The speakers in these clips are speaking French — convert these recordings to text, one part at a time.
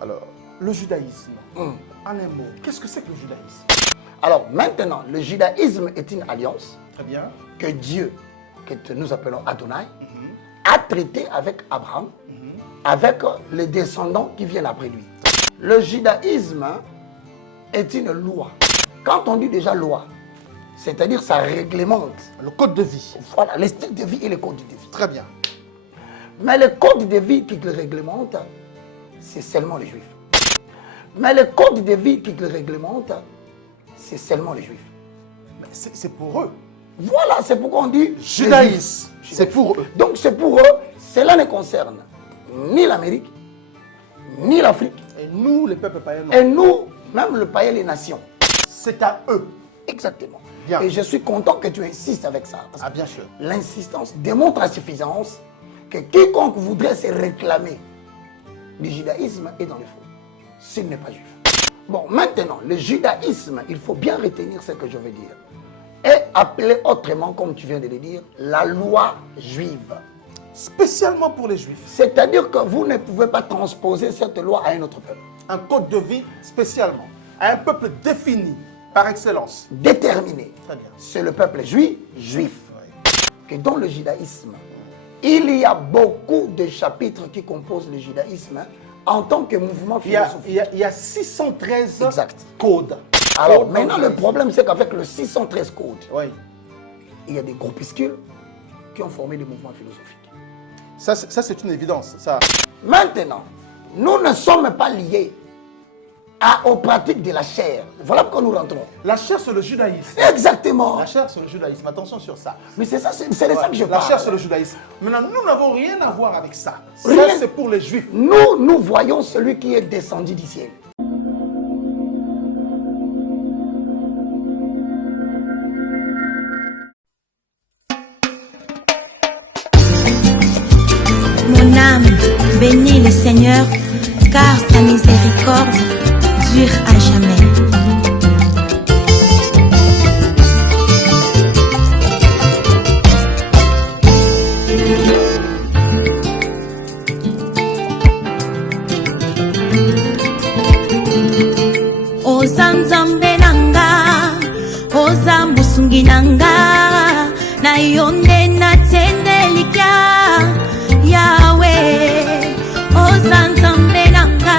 Alors, le judaïsme, en un mot, qu'est-ce que c'est que le judaïsme? Alors maintenant, le judaïsme est une alliance Très bien. que Dieu, que nous appelons Adonai, a traité avec Abraham, avec les descendants qui viennent après lui. Le judaïsme est une loi. Quand on dit déjà loi, c'est-à-dire ça réglemente. Le code de vie. Voilà, les styles de vie et les codes de vie. Très bien. Mais le code de vie qui le réglemente, c'est seulement les juifs. Mais le code de vie qui le réglemente, c'est seulement les juifs. Mais c'est pour eux. Voilà, c'est pourquoi on dit Judaïsme. C'est pour eux. Donc c'est pour eux, cela ne concerne ni l'Amérique, ni l'Afrique, Et nous, les peuples païens, non. et nous, même le païen, les nations. C'est à eux. Exactement. Bien. Et je suis content que tu insistes avec ça. Parce Ah, que bien sûr. l'insistance démontre à suffisance que quiconque voudrait se réclamer du judaïsme est dans le faux, s'il n'est pas juif. Bon, maintenant, le judaïsme, il faut bien retenir ce que je veux dire, est appelé autrement, comme tu viens de le dire, la loi juive. Spécialement pour les juifs. C'est-à-dire que vous ne pouvez pas transposer cette loi à un autre peuple. Un code de vie spécialement. À un peuple défini par excellence. Déterminé. Très bien. C'est le peuple juif. Oui. Que dans le judaïsme, il y a beaucoup de chapitres qui composent le judaïsme en tant que mouvement Il y a, philosophique. il y a 613 Exact. codes. Alors Codes maintenant, dans le problème, c'est qu'avec le 613 codes, Oui. il y a des groupuscules qui ont formé des mouvements philosophiques. Ça, c'est une évidence. Ça. Maintenant, nous ne sommes pas liés aux pratiques de la chair. Voilà pourquoi nous rentrons. La chair, c'est le judaïsme. Exactement. La chair, c'est le judaïsme. Attention sur ça. Mais c'est ça, c'est de ça que je La parle. chair, c'est le judaïsme. Maintenant, nous n'avons rien à voir avec ça. Rien. Ça, c'est pour les juifs. Nous voyons celui qui est descendu du ciel. Mon âme bénit le Seigneur, car sa miséricorde dure à jamais. Oza nzambe nanga, oza musungi nanga, na yonde na tendelika. Yahweh, oza nzambe nanga,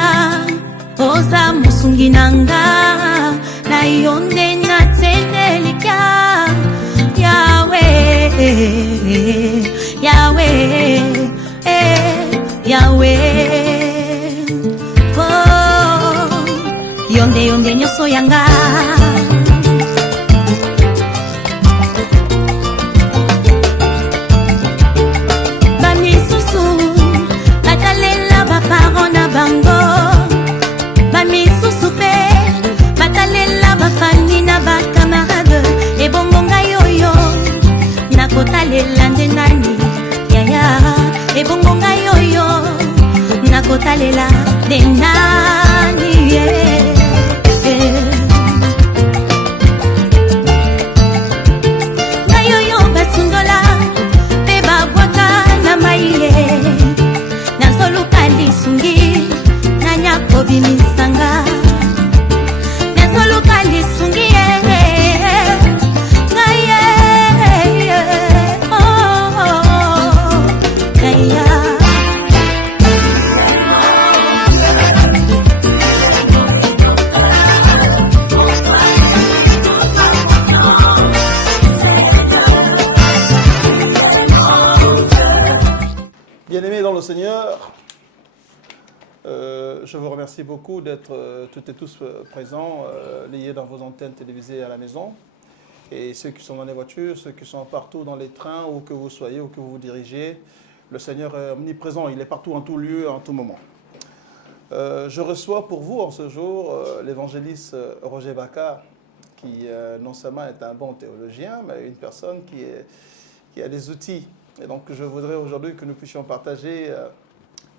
oza musungi nanga, na yonde na tendelika. Yahweh, Yahweh, Yahweh, oh, yonde yonde nyoso yanga. Bango bamisusu pe batalela bafani na bakamarade ebongo ngai oyo nakotalela nde nani yaya ebongo ngai oyo nakotalela nde nani ngai oyo basundola mpe babwaka na maye nazoluka lisungi kobimisanga nazoluka lisungi Bien-aimés dans le Seigneur, je vous remercie beaucoup d'être toutes et tous présents, liés dans vos antennes télévisées à la maison. Et ceux qui sont dans les voitures, ceux qui sont partout dans les trains, où que vous soyez, où que vous vous dirigez, le Seigneur est omniprésent, il est partout, en tout lieu, en tout moment. Je reçois pour vous en ce jour l'évangéliste Roger Baka, qui non seulement est un bon théologien, mais une personne qui a des outils. Et donc je voudrais aujourd'hui que nous puissions partager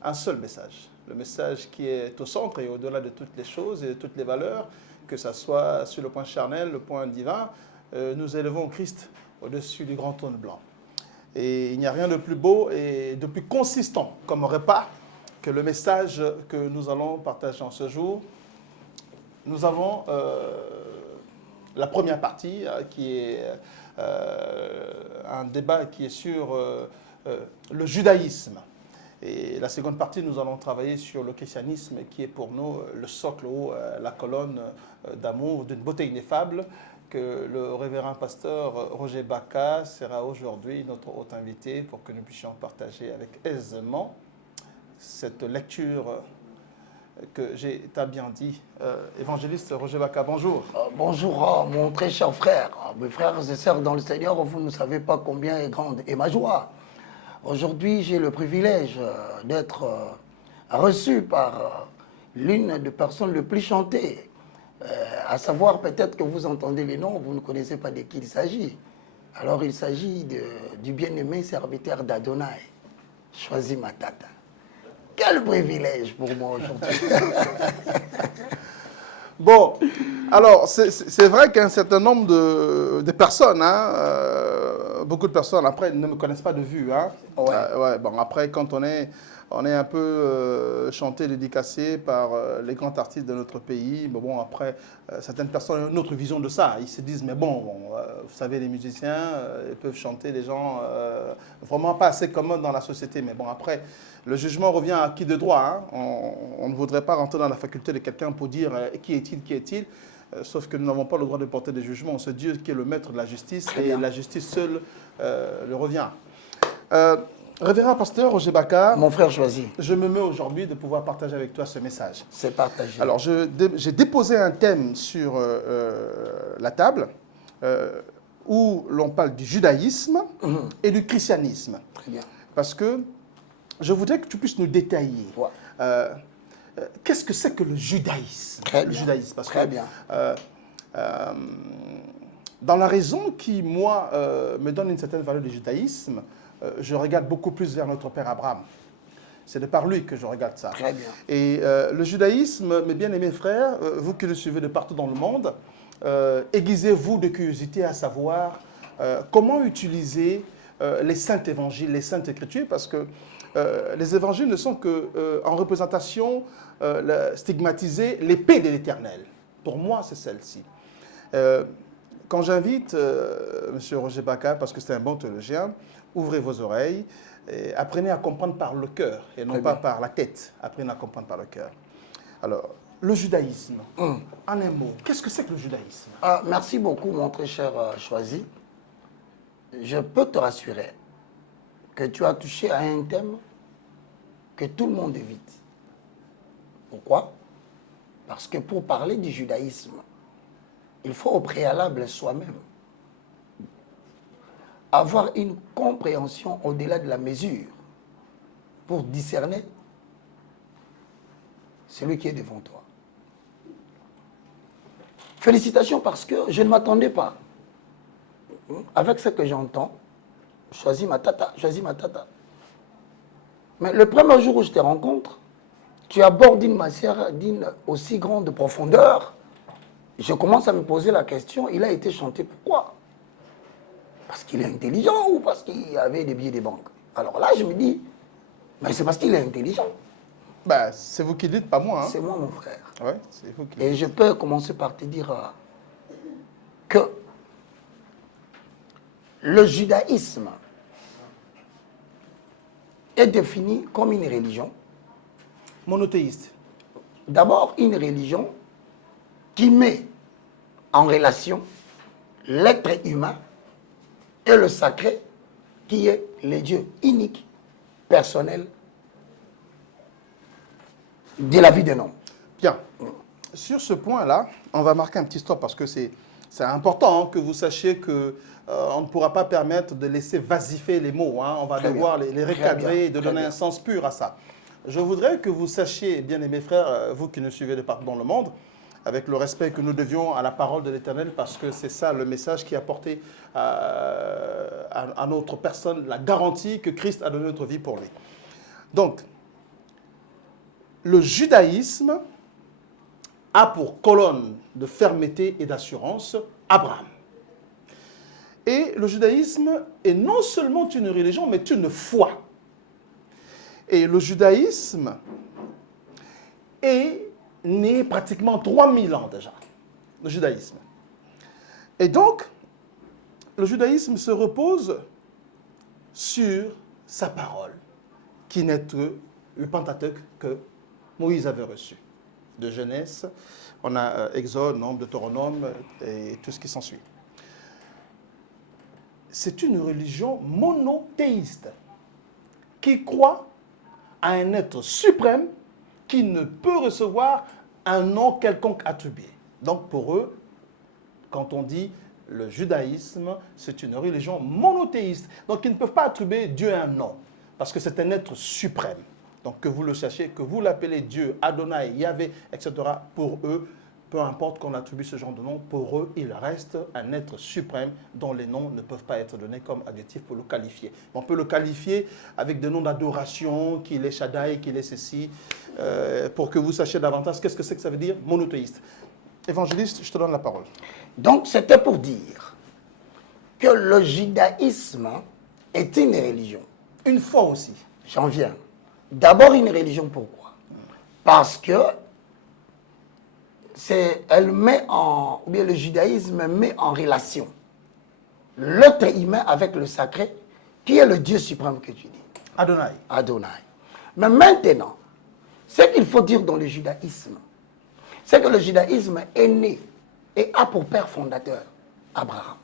un seul message. Le message qui est au centre et au-delà de toutes les choses et de toutes les valeurs, que ce soit sur le point charnel, le point divin, nous élevons Christ au-dessus du grand trône blanc. Et il n'y a rien de plus beau et de plus consistant comme repas que le message que nous allons partager en ce jour, nous avons la première partie qui est un débat qui est sur le judaïsme. Et la seconde partie, nous allons travailler sur le christianisme qui est pour nous le socle ou la colonne d'amour d'une beauté ineffable que le révérend pasteur Roger Baka sera aujourd'hui notre hôte invité pour que nous puissions partager avec aisément cette lecture que j'ai bien dit. Évangéliste Roger Baka, bonjour. Bonjour, mon très cher frère. Mes frères et sœurs dans le Seigneur, vous ne savez pas combien est grande est ma joie. Aujourd'hui, j'ai le privilège d'être reçu par l'une des personnes les plus chantées. À savoir, peut-être que vous entendez les noms, vous ne connaissez pas de qui il s'agit. Alors, il s'agit du bien-aimé serviteur d'Adonai, Choisi Matata. Quel privilège pour moi aujourd'hui. Bon, alors, c'est vrai qu'un certain nombre de personnes, beaucoup de personnes, après, ne me connaissent pas de vue. Hein. Ouais, bon, après, quand on est un peu chanté, dédicacé par les grands artistes de notre pays, mais bon, après, certaines personnes ont une autre vision de ça. Ils se disent, mais bon vous savez, les musiciens, ils peuvent chanter des gens vraiment pas assez communs dans la société. Mais bon, après, le jugement revient à qui de droit. Hein. On ne voudrait pas rentrer dans la faculté de quelqu'un pour dire qui est-il. Sauf que nous n'avons pas le droit de porter des jugements. C'est Dieu qui est le maître de la justice et la justice seule le revient. Révérend pasteur Roger Baka, mon frère choisi, je me mets aujourd'hui de pouvoir partager avec toi ce message. C'est partagé. Alors, j'ai déposé un thème sur la table où l'on parle du judaïsme et du christianisme. Très bien. Parce que je voudrais que tu puisses nous détailler. Ouais. Qu'est-ce que c'est que le judaïsme? Très le bien. judaïsme, parce Très que, bien. Dans la raison qui, moi, me donne une certaine valeur du judaïsme, je regarde beaucoup plus vers notre père Abraham. C'est de par lui que je regarde ça. Très bien. Et le judaïsme, mes bien-aimés frères, vous qui le suivez de partout dans le monde, aiguisez-vous de curiosité à savoir comment utiliser les saints évangiles, les saintes écritures, parce que les évangiles ne sont qu'en représentation stigmatisée l'épée de l'Éternel. Pour moi, c'est celle-ci. Quand j'invite M. Roger Baka, parce que c'est un bon théologien, ouvrez vos oreilles et apprenez à comprendre par le cœur et non pas par la tête. Apprenez à comprendre par le cœur. Alors, le judaïsme, en un mot, qu'est-ce que c'est que le judaïsme? Merci beaucoup, mon très cher choisi. Je peux te rassurer que tu as touché à un thème que tout le monde évite. Pourquoi? Parce que pour parler du judaïsme, il faut au préalable soi-même avoir une compréhension au-delà de la mesure pour discerner celui qui est devant toi. Félicitations parce que je ne m'attendais pas. Avec ce que j'entends, choisis ma tata. Mais le premier jour où je te rencontre, tu abordes une matière d'une aussi grande profondeur. Je commence à me poser la question, il a été chanté pourquoi? Parce qu'il est intelligent ou parce qu'il avait des billets de banque? Alors là, je me dis, mais c'est parce qu'il est intelligent. Ben, c'est vous qui dites, pas moi. Hein. C'est moi, mon frère. Ouais, c'est vous qui Et je peux commencer par te dire que le judaïsme est défini comme une religion. Monothéiste. D'abord, une religion qui met en relation l'être humain et le sacré, qui est le Dieu unique, personnel, de la vie d'un homme. Bien. Sur ce point-là, on va marquer un petit stop parce que c'est important que vous sachiez que on ne pourra pas permettre de laisser vasifier les mots. Hein. On va devoir les recadrer et de donner un sens pur à ça. Je voudrais que vous sachiez, bien aimés frères, vous qui nous suivez de partout dans le monde, avec le respect que nous devions à la parole de l'Éternel, parce que c'est ça le message qui a apporté à notre personne la garantie que Christ a donné notre vie pour lui. Donc, le judaïsme a pour colonne de fermeté et d'assurance Abraham. Et le judaïsme est non seulement une religion, mais une foi. Et le judaïsme est né pratiquement 3000 ans déjà, le judaïsme. Et donc, le judaïsme se repose sur sa parole, qui n'est que le Pentateuque que Moïse avait reçu. De Genèse, on a Exode, Nombre, Deutéronome et tout ce qui s'ensuit. C'est une religion monothéiste qui croit à un être suprême qui ne peut recevoir un nom quelconque attribué. Donc pour eux, quand on dit le judaïsme, c'est une religion monothéiste. Donc ils ne peuvent pas attribuer Dieu un nom, parce que c'est un être suprême. Donc que vous le sachiez, que vous l'appelez Dieu, Adonai, Yahvé, etc., pour eux, peu importe qu'on attribue ce genre de nom, pour eux, il reste un être suprême dont les noms ne peuvent pas être donnés comme adjectif pour le qualifier. On peut le qualifier avec des noms d'adoration, qu'il est Shaddai, qu'il est ceci, pour que vous sachiez davantage qu'est-ce que c'est que ça veut dire monothéiste. Évangéliste, je te donne la parole. Donc, c'était pour dire que le judaïsme est une religion. Une fois aussi. J'en viens. D'abord, une religion, pourquoi? Parce que le judaïsme met en relation l'être humain avec le sacré, qui est le Dieu suprême que tu dis. Adonai. Adonai. Mais maintenant, ce qu'il faut dire dans le judaïsme, c'est que le judaïsme est né et a pour père fondateur Abraham,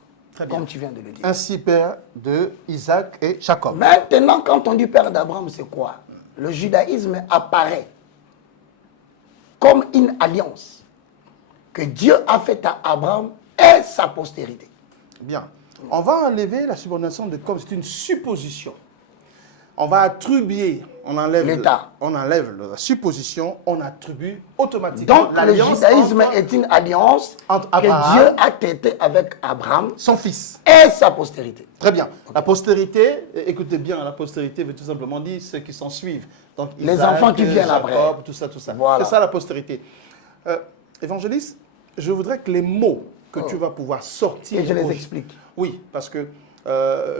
comme tu viens de le dire. Ainsi père de Isaac et Jacob. Maintenant, quand on dit père d'Abraham, c'est quoi? Le judaïsme apparaît comme une alliance que Dieu a faite à Abraham et sa postérité. Bien. On va enlever la subordination de comme c'est une supposition. On va attribuer, on enlève la supposition, on attribue automatiquement donc le judaïsme est une alliance entre que Abraham, Dieu a traitée avec Abraham, son fils, et sa postérité. Très bien. La postérité, écoutez bien, la postérité veut tout simplement dire ceux qui s'en suivent. Donc, les Isaac, enfants qui viennent Jacob, après. tout ça. Voilà. C'est ça la postérité. Évangéliste, je voudrais que les mots que tu vas pouvoir sortir... Et je les explique. Oui, parce que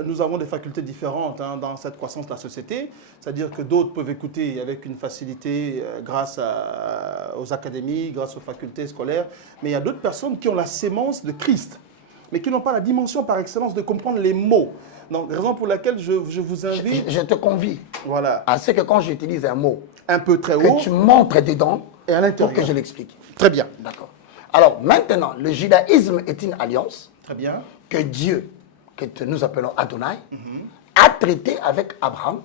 nous avons des facultés différentes dans cette croissance de la société. C'est-à-dire que d'autres peuvent écouter avec une facilité grâce aux académies, grâce aux facultés scolaires. Mais il y a d'autres personnes qui ont la sémence de Christ, mais qui n'ont pas la dimension par excellence de comprendre les mots. Donc, raison pour laquelle je vous invite... Je te convie à ce que quand j'utilise un mot, un peu très haut, que tu montres dedans et à l'intérieur, pour que je l'explique. Très bien. D'accord. Alors, maintenant, le judaïsme est une alliance très bien. Que Dieu, que nous appelons Adonai, a traité avec Abraham,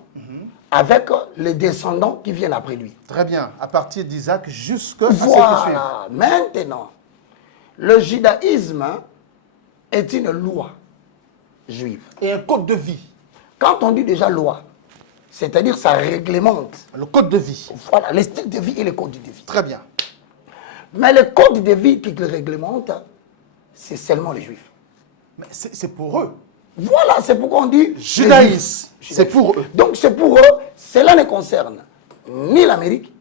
avec les descendants qui viennent après lui. Très bien. À partir d'Isaac jusqu'à ceux qui suivent. Voilà. Maintenant, le judaïsme est une loi juive. Et un code de vie. Quand on dit déjà loi, c'est-à-dire ça réglemente. Le code de vie. Voilà, les styles de vie et les codes de vie. Très bien. Mais le code de vie qui le réglemente, c'est seulement les juifs. Mais c'est pour eux. Voilà, c'est pourquoi on dit judaïsme. C'est pour eux. Donc c'est pour eux, cela ne concerne ni l'Amérique,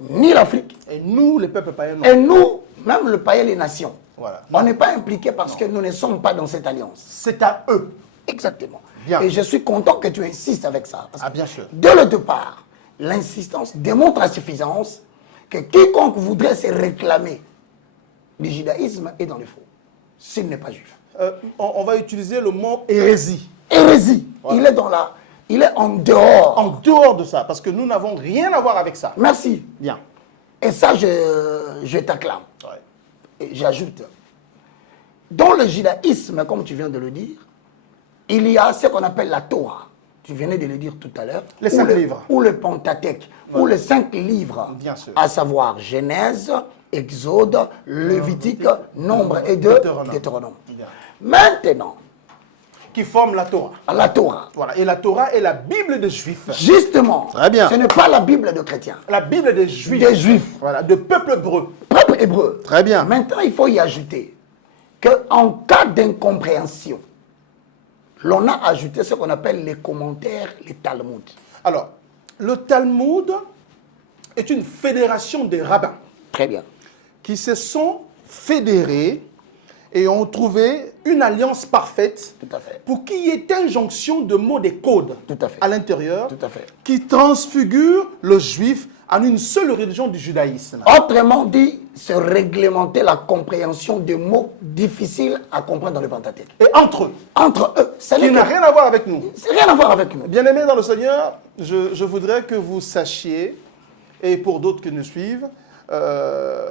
ni l'Afrique. Et nous, les peuples païens, non. Et nous, même le païen, les nations. Voilà. On n'est pas impliqués parce que nous ne sommes pas dans cette alliance. C'est à eux. Exactement. Bien. Et je suis content que tu insistes avec ça. Parce que bien sûr. Dès le départ, l'insistance démontre à suffisance que quiconque voudrait se réclamer du judaïsme est dans le faux, s'il n'est pas juif. On va utiliser le mot hérésie. Hérésie. Voilà. Il est en dehors. En dehors de ça, parce que nous n'avons rien à voir avec ça. Merci. Bien. Et ça, je t'acclame. Ouais. Et j'ajoute, dans le judaïsme, comme tu viens de le dire, il y a ce qu'on appelle la Torah. Tu venais de le dire tout à l'heure. Les 5 livres. Ou le Pentateuque. Voilà. Ou les 5 livres. Bien sûr. À savoir Genèse, Exode, Lévitique, Nombre et Deutéronome. Maintenant. Qui forment la Torah. La Torah. Voilà. Et la Torah est la Bible des Juifs. Justement. Très bien. Ce n'est pas la Bible de chrétiens. La Bible des Juifs. Des Juifs. Voilà. De peuple hébreu. Peuple hébreu. Très bien. Maintenant, il faut y ajouter qu'en cas d'incompréhension, l'on a ajouté ce qu'on appelle les commentaires, les Talmuds. Alors, le Talmud est une fédération des rabbins. Très bien. Qui se sont fédérés et ont trouvé une alliance parfaite Tout à fait. pour qu'il y ait injonction de mots et codes Tout à fait. à l'intérieur Tout à fait. qui transfigurent le juif en une seule religion du judaïsme. Autrement dit, se réglementer la compréhension de mots difficiles à comprendre dans le Pentateuque. Et entre eux, Entre eux, ça qui n'a rien à voir avec nous. C'est rien à voir avec nous. Bien-aimés dans le Seigneur, je voudrais que vous sachiez, et pour d'autres qui nous suivent,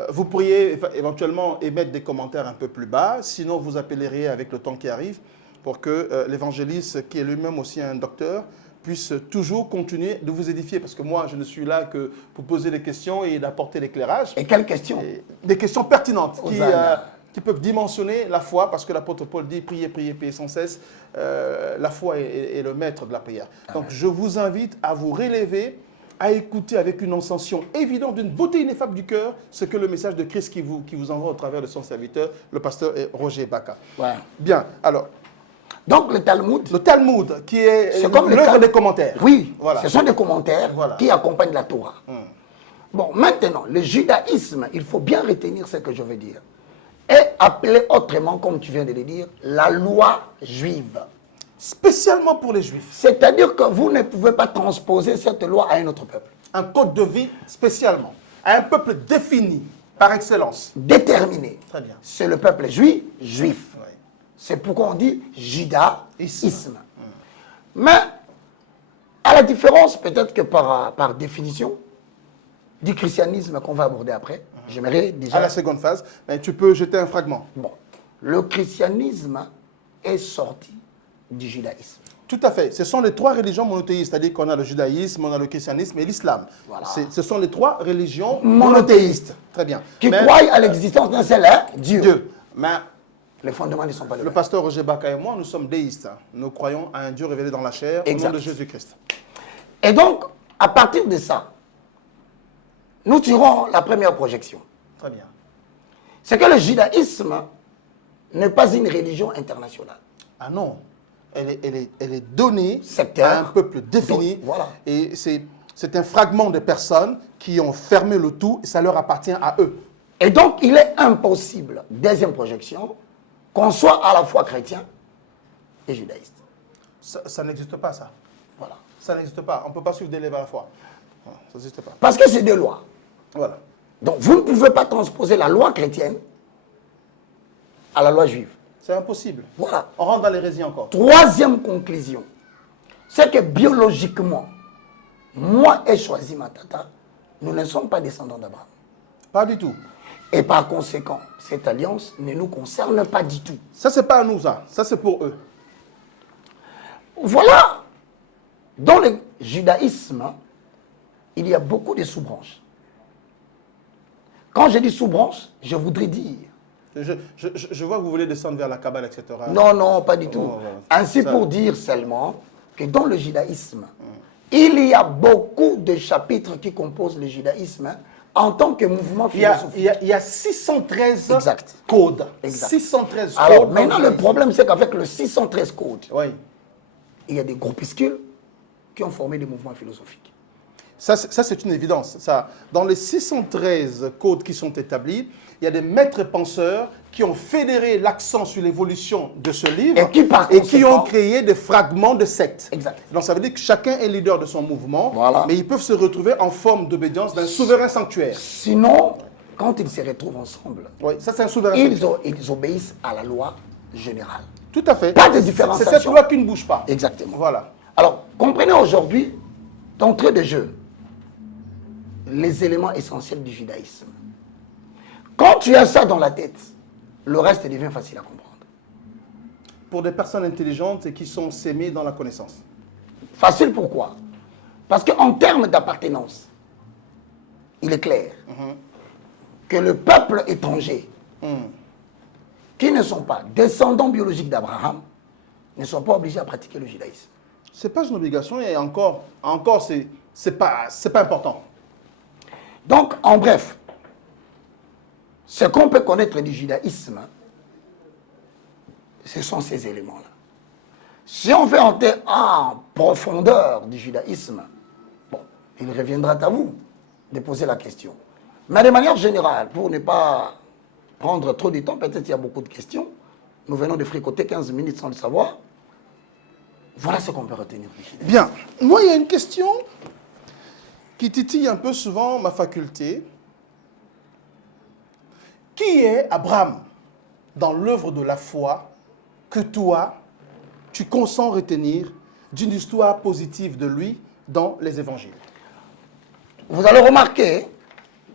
vous pourriez éventuellement émettre des commentaires un peu plus bas, sinon vous appelleriez avec le temps qui arrive pour que l'évangéliste, qui est lui-même aussi un docteur, puisse toujours continuer de vous édifier. Parce que moi, je ne suis là que pour poser des questions et d'apporter l'éclairage. Et quelles questions? Des questions pertinentes Hosanna. qui peuvent dimensionner la foi, parce que l'apôtre Paul dit priez, priez, priez sans cesse. La foi est le maître de la prière. Donc je vous invite à vous relever, à écouter avec une ascension évidente, d'une beauté ineffable du cœur, ce que le message de Christ qui vous envoie au travers de son serviteur, le pasteur Roger Baka. Ouais. Bien, alors, Donc le Talmud, qui est c'est comme l'œuvre des commentaires. Oui, Voilà. ce sont des commentaires Voilà. qui accompagnent la Torah. Bon, maintenant, le judaïsme, il faut bien retenir ce que je veux dire, est appelé autrement, comme tu viens de le dire, la loi juive. Spécialement pour les Juifs. C'est-à-dire que vous ne pouvez pas transposer cette loi à un autre peuple. Un code de vie spécialement. À un peuple défini, par excellence. Déterminé. Très bien. C'est le peuple juif. Ouais. C'est pourquoi on dit judaïsme. Mais, à la différence, peut-être que par définition, du christianisme qu'on va aborder après, j'aimerais déjà... À la seconde phase, mais tu peux jeter un fragment. Bon, le christianisme est sorti du judaïsme. Tout à fait. Ce sont les trois religions monothéistes, c'est-à-dire qu'on a le judaïsme, on a le christianisme et l'islam. Voilà. Ce sont les trois religions Monothéistes. Très bien. Qui Mais croient à l'existence d'un seul Dieu. Dieu. Mais Les fondements ne sont pas les le mêmes. pasteur Roger Baka et moi, nous sommes déistes. Nous croyons à un Dieu révélé dans la chair, Exact. au nom de Jésus-Christ. Et donc, à partir de ça, nous tirons la première projection. Très bien. C'est que le judaïsme n'est pas une religion internationale. Ah non. Elle est donnée Secteur. à un peuple défini. Donc, voilà. Et c'est un fragment de personnes qui ont fermé le tout et ça leur appartient à eux. Et donc, il est impossible, deuxième projection, qu'on soit à la fois chrétien et judaïste. Ça n'existe pas, ça. Voilà. Ça n'existe pas. On ne peut pas suivre des lèvres à la fois. Non, ça n'existe pas. Parce que c'est deux lois. Voilà. Donc, vous ne pouvez pas transposer la loi chrétienne à la loi juive. C'est impossible. Voilà. On rentre dans l'hérésie encore. Troisième conclusion, c'est que biologiquement, moi et choisi ma tata, nous ne sommes pas descendants d'Abraham. Pas du tout. Et par conséquent, cette alliance ne nous concerne pas du tout. Ça, c'est pas à nous, ça. Ça, c'est pour eux. Voilà. Dans le judaïsme, il y a beaucoup de sous-branches. Quand je dis sous-branches, je voudrais dire... Je vois que vous voulez descendre vers la Kabbale, etc. Non, non, pas du tout. voilà. Ainsi Ça- pour dire seulement que dans le judaïsme, il y a beaucoup de chapitres qui composent le judaïsme en tant que mouvement Il y a, philosophique. il y a 613 Exact. codes. Exact. 613 Alors, codes. maintenant, le problème, c'est qu'avec le 613 codes, Oui. il y a des groupuscules qui ont formé des mouvements philosophiques. Ça, c'est une évidence. Ça, dans les 613 codes qui sont établis, il y a des maîtres penseurs qui ont fédéré l'accent sur l'évolution de ce livre Et qui, par qui conséquent- ont créé des fragments de sectes. Exact. Donc ça veut dire que chacun est leader de son mouvement, Voilà. mais ils peuvent se retrouver en forme d'obédience d'un souverain sanctuaire. Sinon, quand ils se retrouvent ensemble, Oui, ça c'est un souverain sanctuaire. ils obéissent à la loi générale. Tout à fait. Pas de C'est différenciation. cette loi qui ne bouge pas. Exactement. Voilà. Alors, comprenez aujourd'hui, d'entrée de jeu, les éléments essentiels du judaïsme. Quand tu as ça dans la tête, le reste devient facile à comprendre. Pour des personnes intelligentes et qui sont sémées dans la connaissance. Facile pourquoi? Parce qu'en termes d'appartenance, il est clair que le peuple étranger, qui ne sont pas descendants biologiques d'Abraham, ne sont pas obligés à pratiquer le judaïsme. C'est pas une obligation et encore c'est pas important. Donc, en bref, ce qu'on peut connaître du judaïsme, ce sont ces éléments-là. Si on veut entrer en profondeur du judaïsme, bon, il reviendra à vous de poser la question. Mais de manière générale, pour ne pas prendre trop de temps. Peut-être qu'il y a beaucoup de questions. Nous venons de fricoter 15 minutes sans le savoir. Voilà ce qu'on peut retenir. Bien. Moi, il y a une question qui titille un peu souvent ma faculté. Qui est Abraham dans l'œuvre de la foi que toi, tu consens retenir d'une histoire positive de lui dans les évangiles? Vous allez remarquer,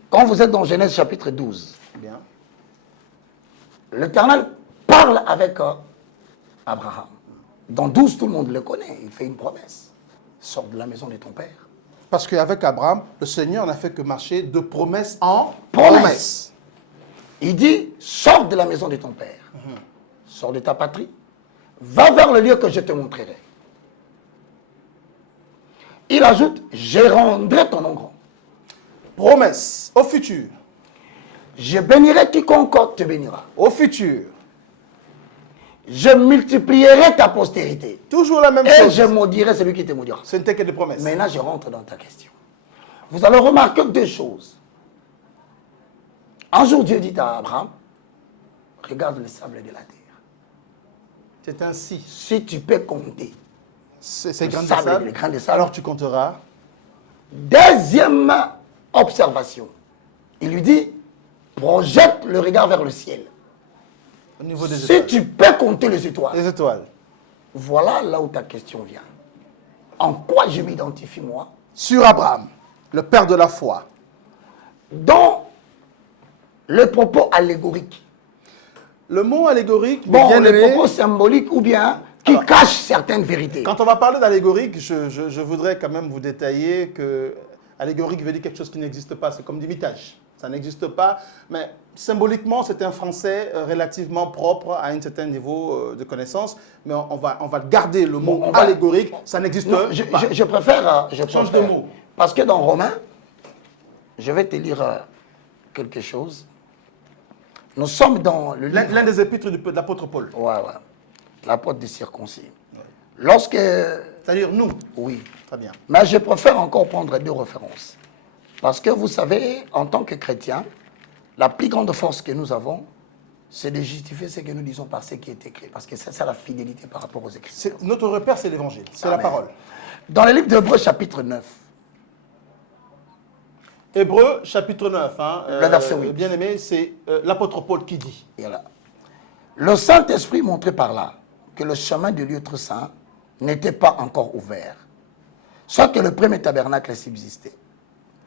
quand vous êtes dans Genèse chapitre 12, Bien. l'Éternel parle avec Abraham. Dans 12, tout le monde le connaît. Il fait une promesse. Sors de la maison de ton père. Parce qu'avec Abraham, le Seigneur n'a fait que marcher de promesse en Promesse. Il dit, sors de la maison de ton père. Sors de ta patrie. Va vers le lieu que je te montrerai. Il ajoute, je rendrai ton nom grand. Promesse au futur. Je bénirai quiconque te bénira. Au futur. Je multiplierai ta postérité. Toujours la même Et chose. je maudirai celui qui te maudira. Ce n'était que des promesses. Maintenant, je rentre dans ta question. Vous allez remarquer deux choses. Un jour, Dieu dit à Abraham, regarde le sable de la terre. C'est ainsi. Si tu peux compter, C'est le grand sable, les grains de sable. Alors tu compteras. Deuxième observation. Il lui dit, projette le regard vers le ciel. Au niveau des Si étoiles. tu peux compter les étoiles. Les étoiles. Voilà là où ta question vient. En quoi je m'identifie, moi? Sur Abraham, le père de la foi. Dans le propos allégorique. Le mot allégorique, Bon, bien le aimé, propos symbolique ou bien qui cache certaines vérités. quand on va parler d'allégorique, je voudrais quand même vous détailler que allégorique veut dire quelque chose qui n'existe pas. C'est comme d'imitage. Ça n'existe pas. Mais symboliquement, c'est un français relativement propre à un certain niveau de connaissance. Mais on va garder le mot on va- allégorique. Ça n'existe Non, pas. je préfère... Change de mot. Parce que dans Romains, je vais te lire quelque chose. Nous sommes dans le livre... L'un des épîtres de l'apôtre Paul. Ouais. L'apôtre des circoncis. Lorsque... C'est-à-dire nous. Oui. Très bien. Mais je préfère encore prendre deux références. Parce que vous savez, en tant que chrétiens, la plus grande force que nous avons, c'est de justifier ce que nous disons par ce qui est écrit. Parce que c'est ça la fidélité par rapport aux Écritures. Notre repère, c'est l'évangile. C'est la Amen. parole. Dans le livre d'Hébreux, chapitre 9, Hébreux, chapitre 9. Le verset 8. Bien aimé, c'est l'apôtre Paul qui dit. voilà. Le Saint-Esprit montrait par là que le chemin de lieu saint n'était pas encore ouvert. Soit que le premier tabernacle subsistait.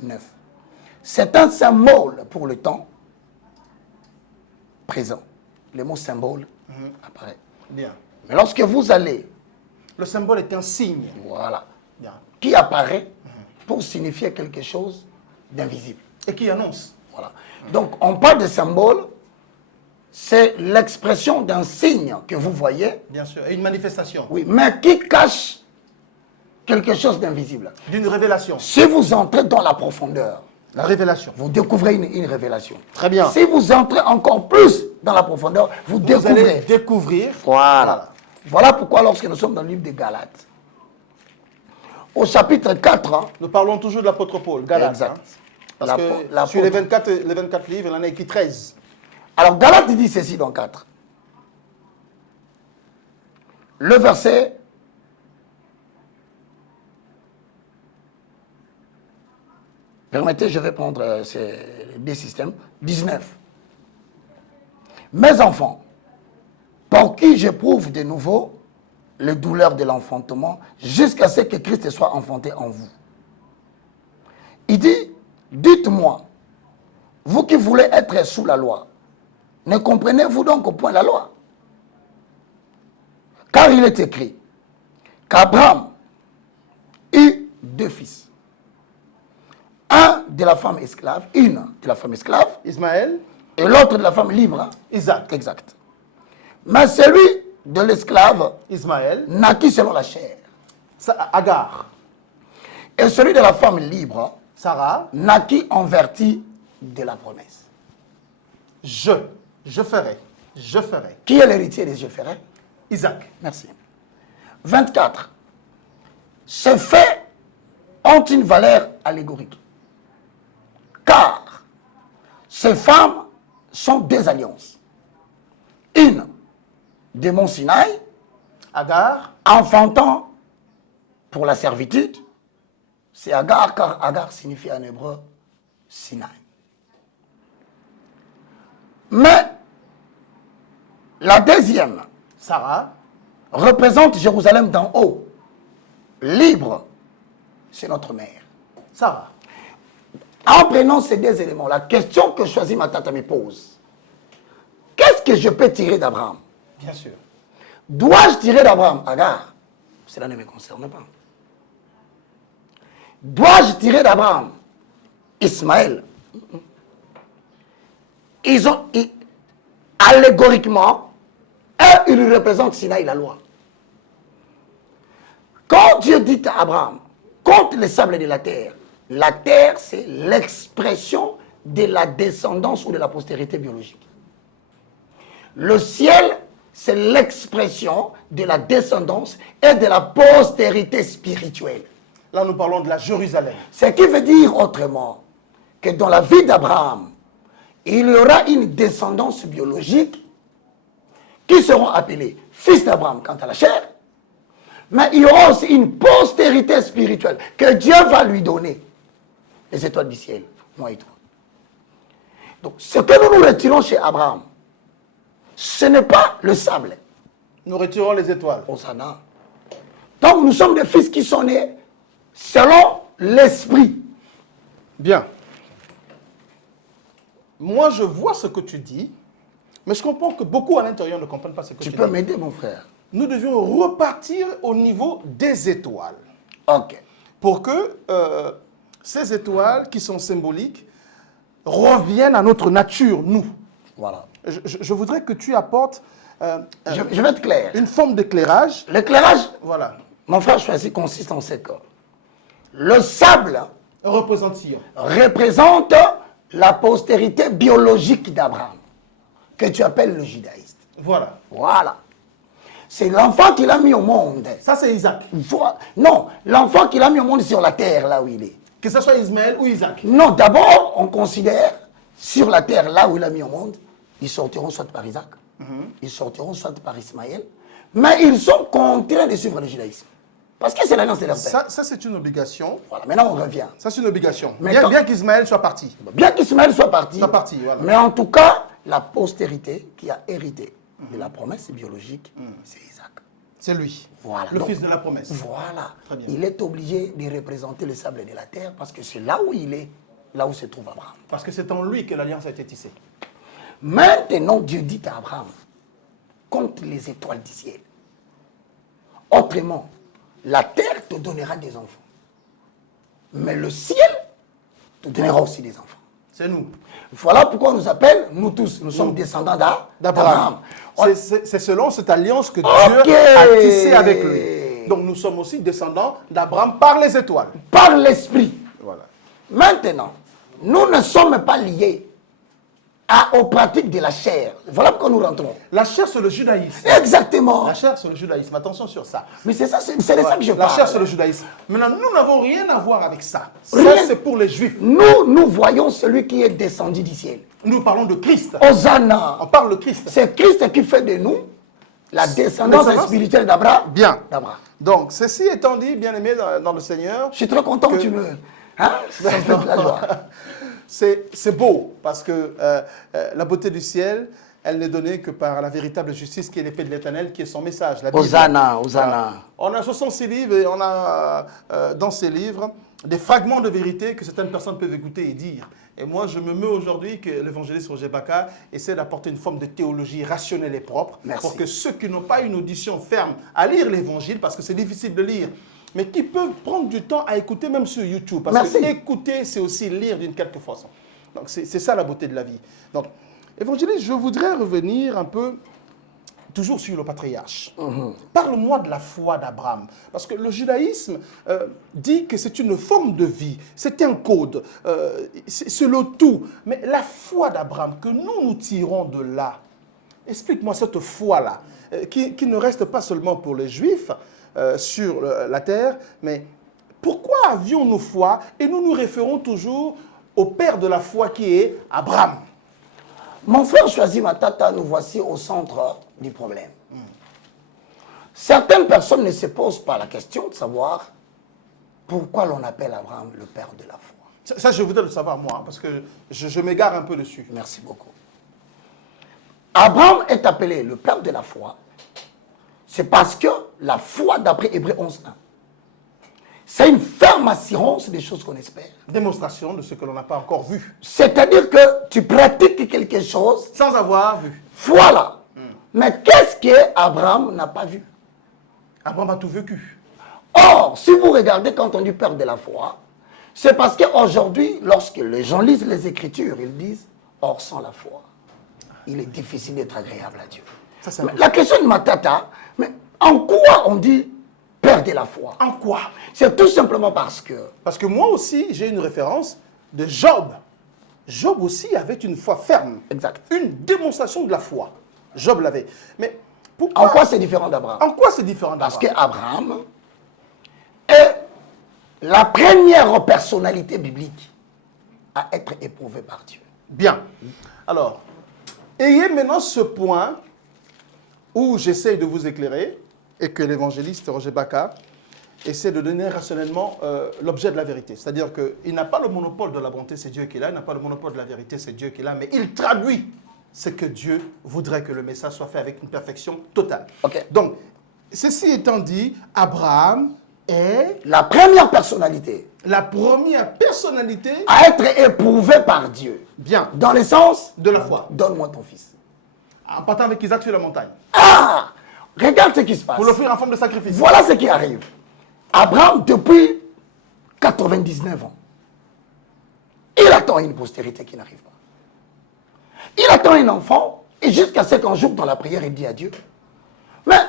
9. C'est un symbole pour le temps présent. Le mot symbole apparaît. Bien. Mais lorsque vous allez, Le symbole est un signe. voilà, Bien. qui apparaît pour signifier quelque chose d'invisible. Et qui annonce. Voilà. Donc, on parle de symbole, c'est l'expression d'un signe que vous voyez, Bien sûr. Et une manifestation. oui, mais qui cache quelque chose d'invisible. D'une révélation. Si vous entrez dans la profondeur, La révélation. vous découvrez une révélation. Très bien. Si vous entrez encore plus dans la profondeur, vous Vous découvrez. allez découvrir. Voilà. Voilà pourquoi lorsque nous sommes dans le livre des Galates, au chapitre 4, Nous parlons toujours de l'apôtre Paul, Galates. Exact. Parce que L'apôtre. sur les 24 livres, il en a écrit 13. alors Galates dit ceci dans 4. Le verset permettez, je vais prendre ces deux systèmes. 19. Mes enfants, pour qui j'éprouve de nouveau les douleurs de l'enfantement, jusqu'à ce que Christ soit enfanté en vous. Il dit, dites-moi, vous qui voulez être sous la loi, ne comprenez-vous donc au point la loi? Car il est écrit qu'Abraham eut deux fils. Un de la femme esclave, une de la femme esclave, Ismaël, et l'autre de la femme libre. Hein? Isaac. Exact. Mais celui de l'esclave Ismaël, naquit selon la chair. Agar, Et celui de la femme libre Sarah, naquit en vertu de la promesse. je ferai. Qui est l'héritier des je ferai? Isaac. Merci. 24. Ces faits ont une valeur allégorique. Car ces femmes sont deux alliances. Une de Mont Sinaï, Agar, enfantant pour la servitude, c'est Agar, car Agar signifie en hébreu Sinaï. Mais la deuxième Sarah, représente Jérusalem d'en haut, libre, c'est notre mère. Sarah. En prenant ces deux éléments, la question que Choisi Matata me pose, qu'est-ce que je peux tirer d'Abraham? Bien sûr. Dois-je tirer d'Abraham Agar? Cela ne me concerne pas. Dois-je tirer d'Abraham Ismaël? Allégoriquement, ils représentent Sinaï, la loi. Quand Dieu dit à Abraham, compte les sables de la terre, c'est l'expression de la descendance ou de la postérité biologique. Le ciel, c'est l'expression de la descendance et de la postérité spirituelle. Là, nous parlons de la Jérusalem. Ce qui veut dire autrement que dans la vie d'Abraham, il y aura une descendance biologique qui seront appelés fils d'Abraham quant à la chair, mais il y aura aussi une postérité spirituelle que Dieu va lui donner. Les étoiles du ciel, moi et toi. Donc, ce que nous nous retirons chez Abraham, ce n'est pas le sable. Nous retirons les étoiles. Hosanna. Donc, nous sommes des fils qui sont nés selon l'esprit. Bien. Moi, je vois ce que tu dis, mais je comprends que beaucoup à l'intérieur ne comprennent pas ce que tu dis. Tu peux m'aider, mon frère? Nous devions repartir au niveau des étoiles. Ok. Pour que ces étoiles qui sont symboliques reviennent à notre nature, nous. Voilà. Je voudrais que tu apportes Je vais être clair. une forme d'éclairage. L'éclairage, Voilà. mon frère choisi, consiste en ce que le sable Représente Sion. représente la postérité biologique d'Abraham, que tu appelles le judaïste. Voilà. Voilà. C'est l'enfant qu'il a mis au monde. Ça, c'est Isaac. Non, l'enfant qu'il a mis au monde sur la terre, là où il est. Que ce soit Ismaël ou Isaac. Non, d'abord, on considère sur la terre, là où il a mis au monde, ils sortiront soit par Isaac, ils sortiront soit par Ismaël, mais ils sont contraints de suivre le judaïsme. Parce que c'est l'alliance de leur père. Ça c'est une obligation. Voilà, maintenant on revient. Ça, c'est une obligation. Mais Bien qu'Ismaël soit parti. Bien qu'Ismaël soit parti, Voilà. mais en tout cas, la postérité qui a hérité de la promesse biologique, c'est Isaac. C'est lui. Voilà. Le Donc, fils de la promesse. Voilà. Très bien. Il est obligé de représenter le sable de la terre parce que c'est là où il est, là où se trouve Abraham. Parce que c'est en lui que l'alliance a été tissée. Maintenant, Dieu dit à Abraham, compte les étoiles du ciel. Autrement, la terre te donnera des enfants. Mais le ciel te donnera aussi des enfants. C'est nous. Voilà pourquoi on nous appelle, nous tous, nous sommes descendants d'Abraham. C'est selon cette alliance que Dieu a tissée avec lui. Donc nous sommes aussi descendants d'Abraham par les étoiles. Par l'esprit. Voilà. Maintenant, nous ne sommes pas liés aux pratiques de la chair. Voilà pourquoi nous rentrons. La chair, c'est le judaïsme. Exactement. La chair, c'est le judaïsme. Attention sur ça. Mais c'est ça, c'est de ça que je La parle. chair, c'est le judaïsme. Maintenant, nous n'avons rien à voir avec ça. Rien. Ça, c'est pour les juifs. Nous voyons celui qui est descendu du ciel. Nous parlons de Christ. Hosanna. On parle de Christ. C'est Christ qui fait de nous la descendance spirituelle d'Abraham. Bien. D'Abraham. Donc, ceci étant dit, bien aimé dans le Seigneur, Je suis très content que tu me... Hein? Ça me fait de la joie. c'est beau parce que la beauté du ciel, elle n'est donnée que par la véritable justice qui est l'épée de l'Éternel, qui est son message. La Bible. Hosanna, Hosanna. On a 66 livres et on a dans ces livres des fragments de vérité que certaines personnes peuvent écouter et dire. Et moi, je me mets aujourd'hui que l'évangéliste Roger Baka essaie d'apporter une forme de théologie rationnelle et propre. Merci. Pour que ceux qui n'ont pas une audition ferme à lire l'évangile, parce que c'est difficile de lire, mais qui peuvent prendre du temps à écouter même sur YouTube. Parce Merci. que écouter, c'est aussi lire d'une quelque façon. Donc c'est ça la beauté de la vie. Donc, évangéliste, je voudrais revenir un peu toujours sur le patriarche. Parle-moi de la foi d'Abraham. Parce que le judaïsme dit que c'est une forme de vie, c'est un code, c'est le tout. Mais la foi d'Abraham, que nous tirons de là, explique-moi cette foi-là, qui ne reste pas seulement pour les Juifs sur la terre, mais pourquoi avions-nous foi et nous nous référons toujours au père de la foi qui est Abraham? Mon frère Choisi Matata, nous voici au centre du problème. Certaines personnes ne se posent pas la question de savoir pourquoi l'on appelle Abraham le père de la foi. Ça, je voudrais le savoir, moi, parce que je m'égare un peu dessus. Merci beaucoup. Abraham est appelé le père de la foi. C'est parce que la foi, d'après Hébreux 11.1, c'est une ferme assurance des choses qu'on espère. Démonstration de ce que l'on n'a pas encore vu. C'est-à-dire que tu pratiques quelque chose Sans avoir vu. voilà. Mais qu'est-ce qu'Abraham n'a pas vu? Abraham a tout vécu. Or, si vous regardez quand on dit père de la foi, c'est parce qu'aujourd'hui, lorsque les gens lisent les Écritures, ils disent « Or, sans la foi, il est difficile d'être agréable à Dieu. » La question de Matata, mais en quoi on dit père de la foi? En quoi? C'est tout simplement parce que... Parce que moi aussi, j'ai une référence de Job. Job aussi avait une foi ferme. Exact. Une démonstration de la foi. Job l'avait. Mais pourquoi? En quoi c'est différent d'Abraham? En quoi c'est différent Parce d'Abraham? qu'Abraham est la première personnalité biblique à être éprouvée par Dieu. Bien. Alors, ayez maintenant ce point où j'essaye de vous éclairer et que l'évangéliste Roger Baka essaie de donner rationnellement l'objet de la vérité. C'est-à-dire qu'il n'a pas le monopole de la bonté, c'est Dieu qui l'a. Il n'a pas le monopole de la vérité, c'est Dieu qui l'a. Mais il traduit ce que Dieu voudrait que le message soit fait avec une perfection totale. Ok. Donc, ceci étant dit, Abraham est La première personnalité la première personnalité, à être éprouvée par Dieu. bien, Dans le sens, de la foi. donne-moi ton fils. En partant avec Isaac sur la montagne. Ah! Regarde ce qui se passe. Pour l'offrir en forme de sacrifice. Voilà ce qui arrive. Abraham, depuis 99 ans, il attend une postérité qui n'arrive pas. Il attend un enfant, et jusqu'à ce qu'un jour, dans la prière, il dit à Dieu, mais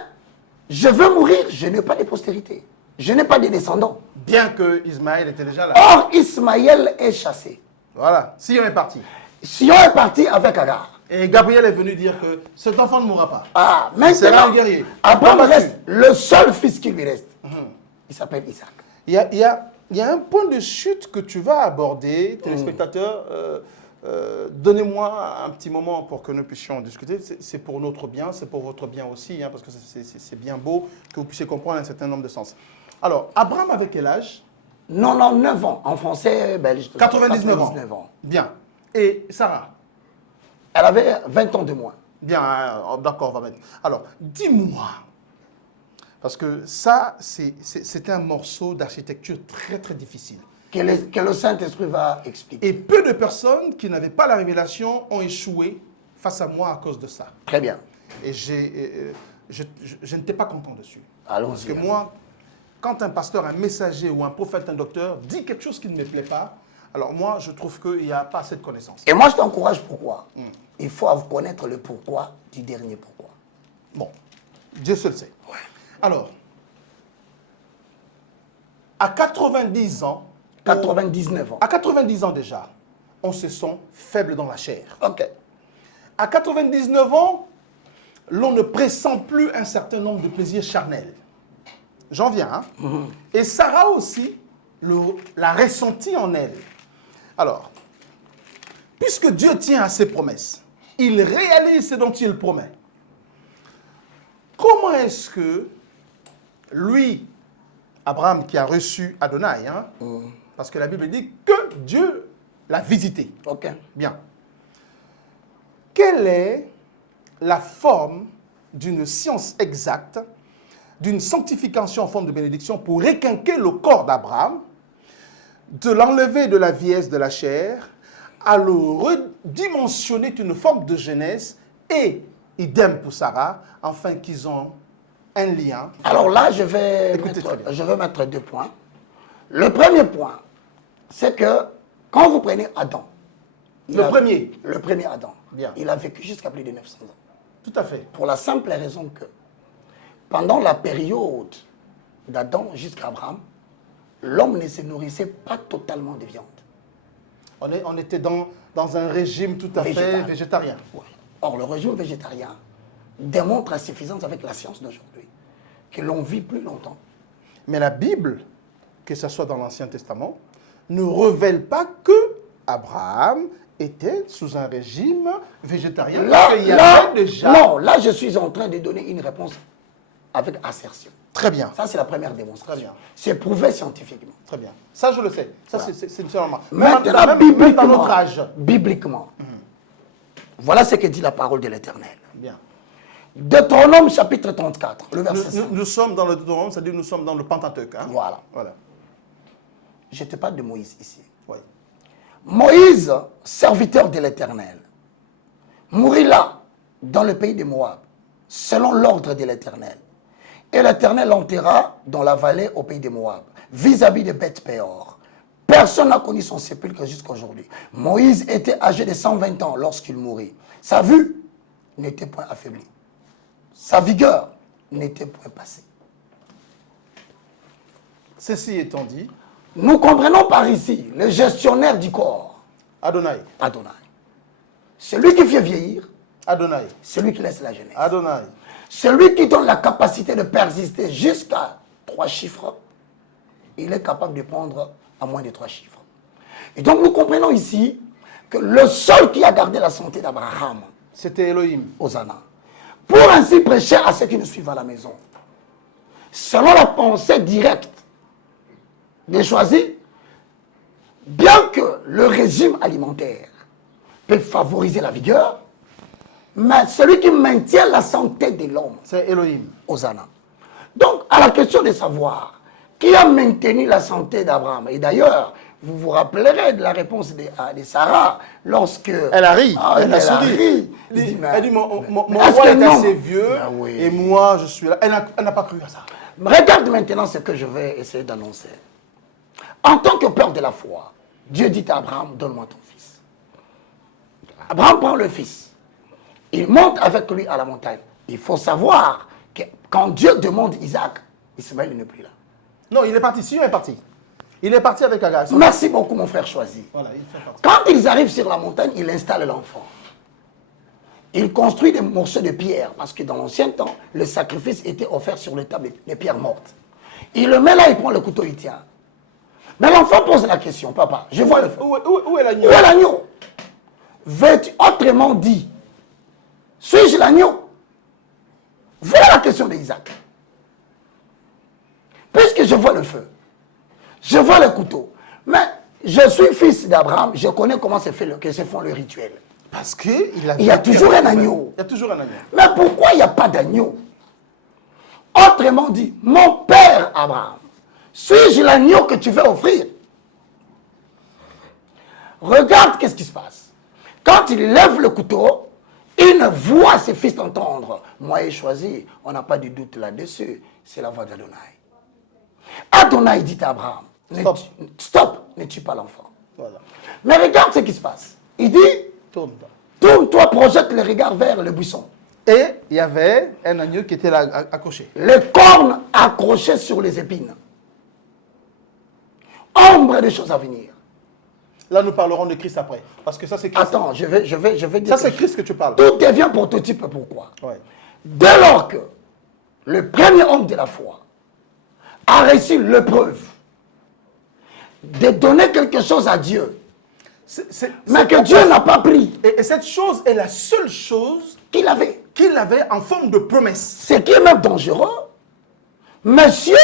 je veux mourir, je n'ai pas de postérité. Je n'ai pas de descendants. Bien que Ismaël était déjà là. Or, Ismaël est chassé. Voilà, Sion est parti. Sion est parti avec Agar. Et Gabriel est venu dire que cet enfant ne mourra pas. Ah, Il sera maintenant, un guerrier. Abraham Combattu. reste le seul fils qui lui reste. Il s'appelle Isaac. Il y a un point de chute que tu vas aborder, téléspectateurs. Donnez-moi un petit moment pour que nous puissions discuter. C'est pour notre bien, c'est pour votre bien aussi, hein, parce que c'est bien beau que vous puissiez comprendre un certain nombre de sens. Alors, Abraham avait quel âge? 99 ans, en français belge. 99 ans. Bien. Et Sarah? Elle avait 20 ans de moins. Bien, d'accord, on va mettre. Alors, dis-moi, parce que ça, c'est un morceau d'architecture très, très difficile. Que le Saint-Esprit va expliquer. Et peu de personnes qui n'avaient pas la révélation ont échoué face à moi à cause de ça. Très bien. Et je n'étais pas content dessus. Allons-y. Parce que moi, quand un pasteur, un messager ou un prophète, un docteur dit quelque chose qui ne me plaît pas, alors moi, je trouve qu'il n'y a pas assez de connaissances. Et moi, je t'encourage pourquoi. Il faut connaître le pourquoi du dernier pourquoi. Bon, Dieu seul sait. Ouais. Alors, à 90 ans, 99 ans. à 90 ans déjà, on se sent faible dans la chair. Ok. À 99 ans, l'on ne pressent plus un certain nombre de plaisirs charnels. J'en viens. Hein? Et Sarah aussi l'a ressenti en elle. Alors, puisque Dieu tient à ses promesses, il réalise ce dont il promet. Comment est-ce que lui, Abraham qui a reçu Adonai, hein, parce que la Bible dit que Dieu l'a visité. Ok. Bien. Quelle est la forme d'une science exacte, d'une sanctification en forme de bénédiction pour requinquer le corps d'Abraham, de l'enlever de la vieillesse de la chair, à le redimensionner une forme de jeunesse et idem pour Sarah, afin qu'ils ont un lien. Alors là, je vais mettre 2 points. Le premier point, c'est que quand vous prenez Adam, le premier Adam, Bien. il a vécu jusqu'à plus de 900 ans. Tout à fait. Pour la simple raison que pendant la période d'Adam jusqu'à Abraham, l'homme ne se nourrissait pas totalement de viande. On était dans un régime tout à fait végétarien. Voilà. Or, le régime végétarien démontre à suffisance avec la science d'aujourd'hui que l'on vit plus longtemps. Mais la Bible, que ce soit dans l'Ancien Testament, ne révèle pas que Abraham était sous un régime végétarien. Non, là, je suis en train de donner une réponse avec assertion. Très bien. Ça, c'est la première démonstration. Très bien. C'est prouvé scientifiquement. Très bien. Ça, je le sais. Ça, Voilà. c'est normal. Maintenant, Même dans notre âge. Bibliquement, voilà ce que dit la parole de l'Éternel. Bien. Deutéronome chapitre 34, le verset 5. Nous sommes dans le Deutéronome, c'est-à-dire nous sommes dans le Pentateuque. Hein? Voilà. Voilà. Je te parle de Moïse ici. Oui. Moïse, serviteur de l'Éternel, mourit là, dans le pays de Moab, selon l'ordre de l'Éternel. Et l'Éternel l'enterra dans la vallée au pays de Moab, vis-à-vis de Beth-Péor. Personne n'a connu son sépulcre jusqu'à aujourd'hui. Moïse était âgé de 120 ans lorsqu'il mourut. Sa vue n'était point affaiblie. Sa vigueur n'était point passée. Ceci étant dit, Nous comprenons par ici le gestionnaire du corps, Adonai, Adonai. Celui qui fait vieillir, Adonai, celui qui laisse la jeunesse. Adonai. Celui qui donne la capacité de persister jusqu'à 3 chiffres, il est capable de prendre à moins de 3 chiffres. Et donc nous comprenons ici que le seul qui a gardé la santé d'Abraham, C'était Elohim. Hosanna, pour ainsi prêcher à ceux qui nous suivent à la maison, selon la pensée directe des choisis, bien que le régime alimentaire peut favoriser la vigueur, mais celui qui maintient la santé de l'homme, C'est Elohim. Hosanna. Donc, à la question de savoir qui a maintenu la santé d'Abraham, et d'ailleurs, vous vous rappellerez de la réponse de Sarah lorsque... Elle a ri, elle a ri. souri. Mais Elle dit, mon est-ce roi que est non? assez vieux Ben oui. et moi je suis là. Elle n'a pas cru à ça. Regarde maintenant ce que je vais essayer d'annoncer. En tant que père de la foi, Dieu dit à Abraham, donne-moi ton fils. Abraham prend le fils. Il monte avec lui à la montagne. Il faut savoir que quand Dieu demande Isaac, Ismaël n'est plus là. Non, il est parti. Sion est parti. Il est parti avec Agar. Merci beaucoup mon frère choisi. Voilà, il fait partie. Quand ils arrivent sur la montagne, il installe l'enfant. Il construit des morceaux de pierre, parce que dans l'ancien temps, le sacrifice était offert sur les tables de pierres mortes. Il le met là, il prend le couteau, il tient. Mais l'enfant pose la question, papa, je vois le feu. Où est l'agneau? Où est l'agneau? Veux-tu autrement dit, suis-je l'agneau? Voilà la question d'Isaac. Puisque je vois le feu, je vois le couteau, mais je suis fils d'Abraham, je connais comment se font les rituels. Parce qu'il Il y a toujours un agneau. Il y a toujours un agneau. Mais pourquoi il n'y a pas d'agneau? Autrement dit, mon père Abraham, suis-je l'agneau que tu veux offrir? Regarde qu'est-ce qui se passe. Quand il lève le couteau, il ne voit ses fils entendre. Moi, j'ai choisi, on n'a pas de doute là-dessus, c'est la voix d'Adonai. Adonai dit à Abraham, stop, ne tue pas l'enfant. Voilà. Mais regarde ce qui se passe. Il dit, Tourne-toi. tourne-toi, projette le regard vers le buisson. Et il y avait un agneau qui était là accroché. Les cornes accrochées sur les épines. Ombre des choses à venir. Là, nous parlerons de Christ après. Parce que ça, c'est Christ. Attends, je vais dire. Ça, c'est Christ que tu parles. Tout devient prototype. Pourquoi? Ouais. Dès lors que le premier homme de la foi a reçu l'épreuve de donner quelque chose à Dieu, mais que Dieu n'a pas pris, Et cette chose est la seule chose qu'il avait. qu'il avait en forme de promesse. Ce qui est même dangereux, monsieur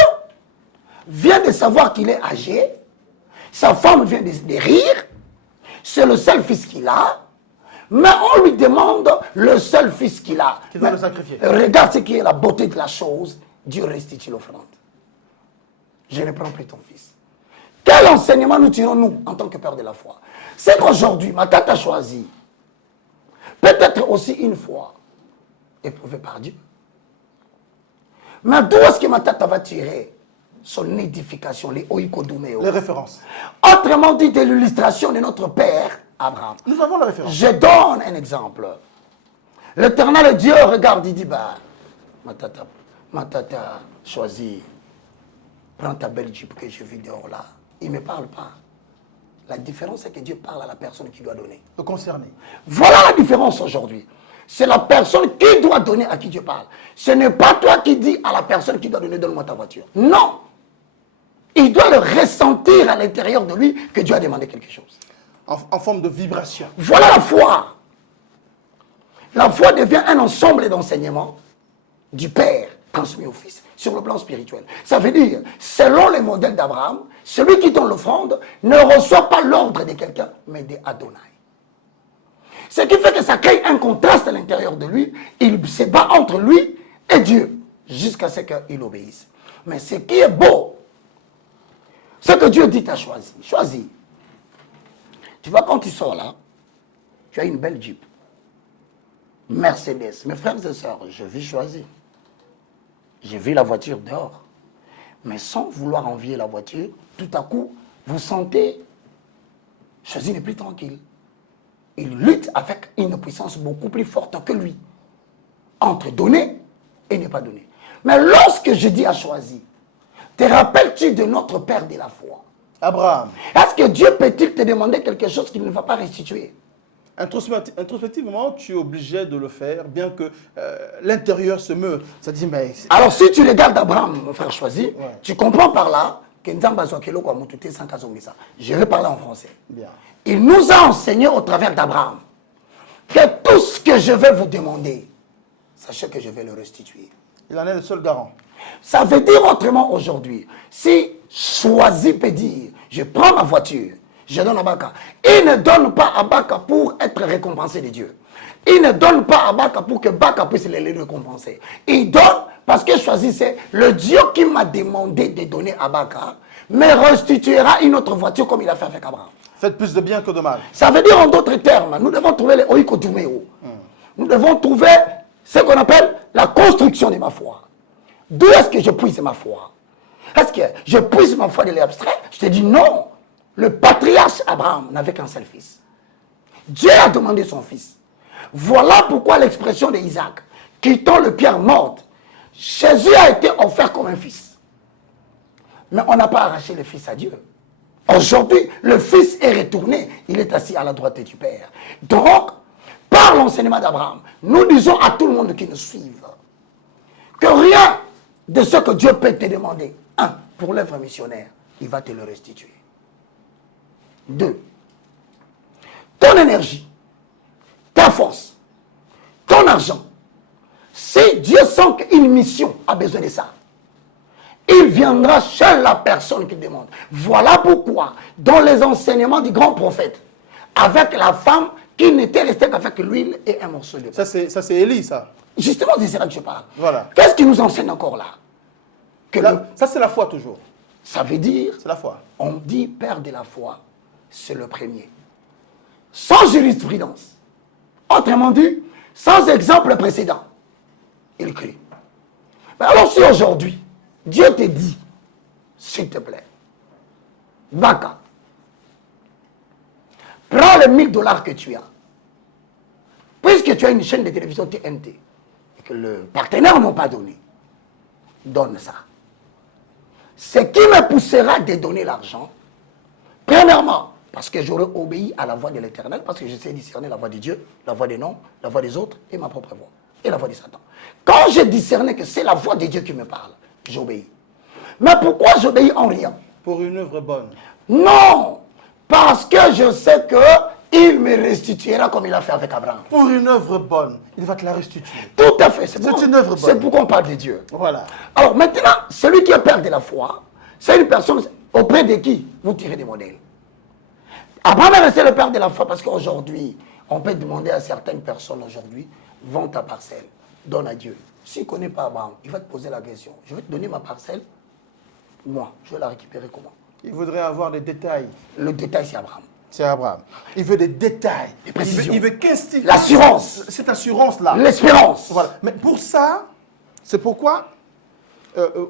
vient de savoir qu'il est âgé, sa femme vient de rire, c'est le seul fils qu'il a, mais on lui demande le seul fils qu'il a. Qu'il doit le sacrifier. Regarde ce qui est la beauté de la chose, Dieu restitue l'offrande. Je ne prends plus ton fils. Quel enseignement nous tirons, nous, en tant que père de la foi? C'est qu'aujourd'hui, ma tante a choisi, peut-être aussi une fois, éprouvé par Dieu. Mais d'où est-ce que ma tante va tirer son édification, les oikodomeo? Les références. Autrement dit, de l'illustration de notre père, Abraham. Nous avons la référence. Je donne un exemple. L'Éternel Dieu regarde, il dit, bah, ma tata choisit, prends ta belle jupe que je vis dehors là. Il ne me parle pas. La différence, c'est que Dieu parle à la personne qui doit donner. Le concerné. Voilà la différence aujourd'hui. C'est la personne qui doit donner à qui Dieu parle. Ce n'est pas toi qui dis à la personne qui doit donner, donne-moi ta voiture. Non. Il doit le ressentir à l'intérieur de lui que Dieu a demandé quelque chose. En forme de vibration. Voilà la foi. La foi devient un ensemble d'enseignements du Père transmis au Fils sur le plan spirituel. Ça veut dire, selon les modèles d'Abraham, celui qui donne l'offrande ne reçoit pas l'ordre de quelqu'un, mais d'Adonai. Ce qui fait que ça crée un contraste à l'intérieur de lui. Il se bat entre lui et Dieu jusqu'à ce qu'il obéisse. Mais ce qui est beau, c'est que Dieu dit à choisi. Choisis. Tu vois, quand tu sors là, tu as une belle Jeep. Mercedes. Mes frères et sœurs, je vis choisi. J'ai vu la voiture dehors. Mais sans vouloir envier la voiture, tout à coup, vous sentez, Choisi n'est plus tranquille. Il lutte avec une puissance beaucoup plus forte que lui. Entre donner et ne pas donner. Mais lorsque je dis à Choisi, te rappelles-tu de notre Père de la foi? Abraham. Est-ce que Dieu peut-il te demander quelque chose qu'il ne va pas restituer? Introspectivement, tu es obligé de le faire, bien que l'intérieur se meut. Ça dit, mais... Alors, si tu regardes Abraham, mon frère Choisi, Ouais. tu comprends par là que je vais parler en français. Bien. Il nous a enseigné au travers d'Abraham que tout ce que je vais vous demander, sachez que je vais le restituer. Il en est le seul garant. Ça veut dire autrement aujourd'hui, si Choisi peut dire, je prends ma voiture, je donne à Baka. Il ne donne pas à Baka pour être récompensé de Dieu. Il ne donne pas à Baka pour que Baka puisse les récompenser. Il donne parce que Choisi, c'est le Dieu qui m'a demandé de donner à Baka, me restituera une autre voiture comme il a fait avec Abraham. Faites plus de bien que de mal. Ça veut dire en d'autres termes, nous devons trouver les oikotumeo. Nous devons trouver ce qu'on appelle la construction de ma foi. D'où est-ce que je puise ma foi? Est-ce que je puise ma foi de l'abstrait? Je te dis non. Le patriarche Abraham n'avait qu'un seul fils. Dieu a demandé son fils. Voilà pourquoi l'expression d'Isaac, quittant le pierre morte, Jésus a été offert comme un fils. Mais on n'a pas arraché le fils à Dieu. Aujourd'hui, le fils est retourné. Il est assis à la droite du Père. Donc, par l'enseignement d'Abraham, nous disons à tout le monde qui nous suive que rien de ce que Dieu peut te demander, un, pour l'œuvre missionnaire, il va te le restituer. Deux, ton énergie, ta force, ton argent, si Dieu sent qu'une mission a besoin de ça, il viendra chez la personne qui demande. Voilà pourquoi, dans les enseignements du grand prophète, avec la femme qui n'était restée qu'avec l'huile et un morceau de pain. Ça, c'est Élie, ça. Justement, c'est là que je parle. Voilà. Qu'est-ce qui nous enseigne encore là? Ça, c'est la foi toujours. Ça veut dire, C'est la foi. on dit père de la foi, c'est le premier. Sans jurisprudence. Autrement dit, sans exemple précédent. Il crie. Mais alors si aujourd'hui, Dieu te dit, s'il te plaît, Baka, prends les $1000 que tu as. Puisque tu as une chaîne de télévision TNT et que le partenaire n'a pas donné, donne ça. Ce qui me poussera de donner l'argent, premièrement, parce que j'aurais obéi à la voix de l'Éternel, parce que je sais discerner la voix de Dieu, la voix des noms, la voix des autres et ma propre voix, et la voix de Satan. Quand je discernais que c'est la voix de Dieu qui me parle, j'obéis. Mais pourquoi j'obéis en rien? Pour une œuvre bonne. Non, parce que je sais que il me restituera comme il a fait avec Abraham. Pour une œuvre bonne, il va te la restituer. Tout à fait. C'est une œuvre bonne. C'est pourquoi on parle de Dieu. Voilà. Alors maintenant, celui qui est père de la foi, c'est une personne auprès de qui vous tirez des modèles. Abraham est resté le père de la foi parce qu'aujourd'hui, on peut demander à certaines personnes aujourd'hui, vends ta parcelle, donne à Dieu. S'il ne connaît pas Abraham, il va te poser la question, je vais te donner ma parcelle, moi, je vais la récupérer comment? Il voudrait avoir des détails. Le détail, c'est Abraham. C'est Abraham. Il veut des détails. Des précisions. Il veut qu'instituer L'assurance. cette assurance-là. L'espérance. Voilà. Mais pour ça, c'est pourquoi,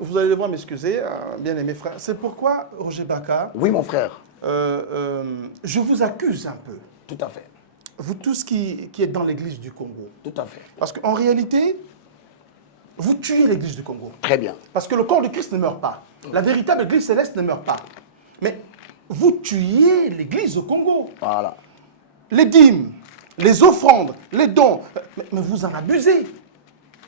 vous allez devoir m'excuser, bien aimé frère, c'est pourquoi, Roger Baka, Oui, mon frère. je vous accuse un peu, Tout à fait. vous tous qui êtes dans l'église du Congo. Tout à fait. Parce qu'en réalité, vous tuez l'église du Congo. Très bien. Parce que le corps de Christ ne meurt pas. La véritable église céleste ne meurt pas. Mais vous tuez l'église au Congo. Voilà. Les dîmes, les offrandes, les dons. Mais vous en abusez.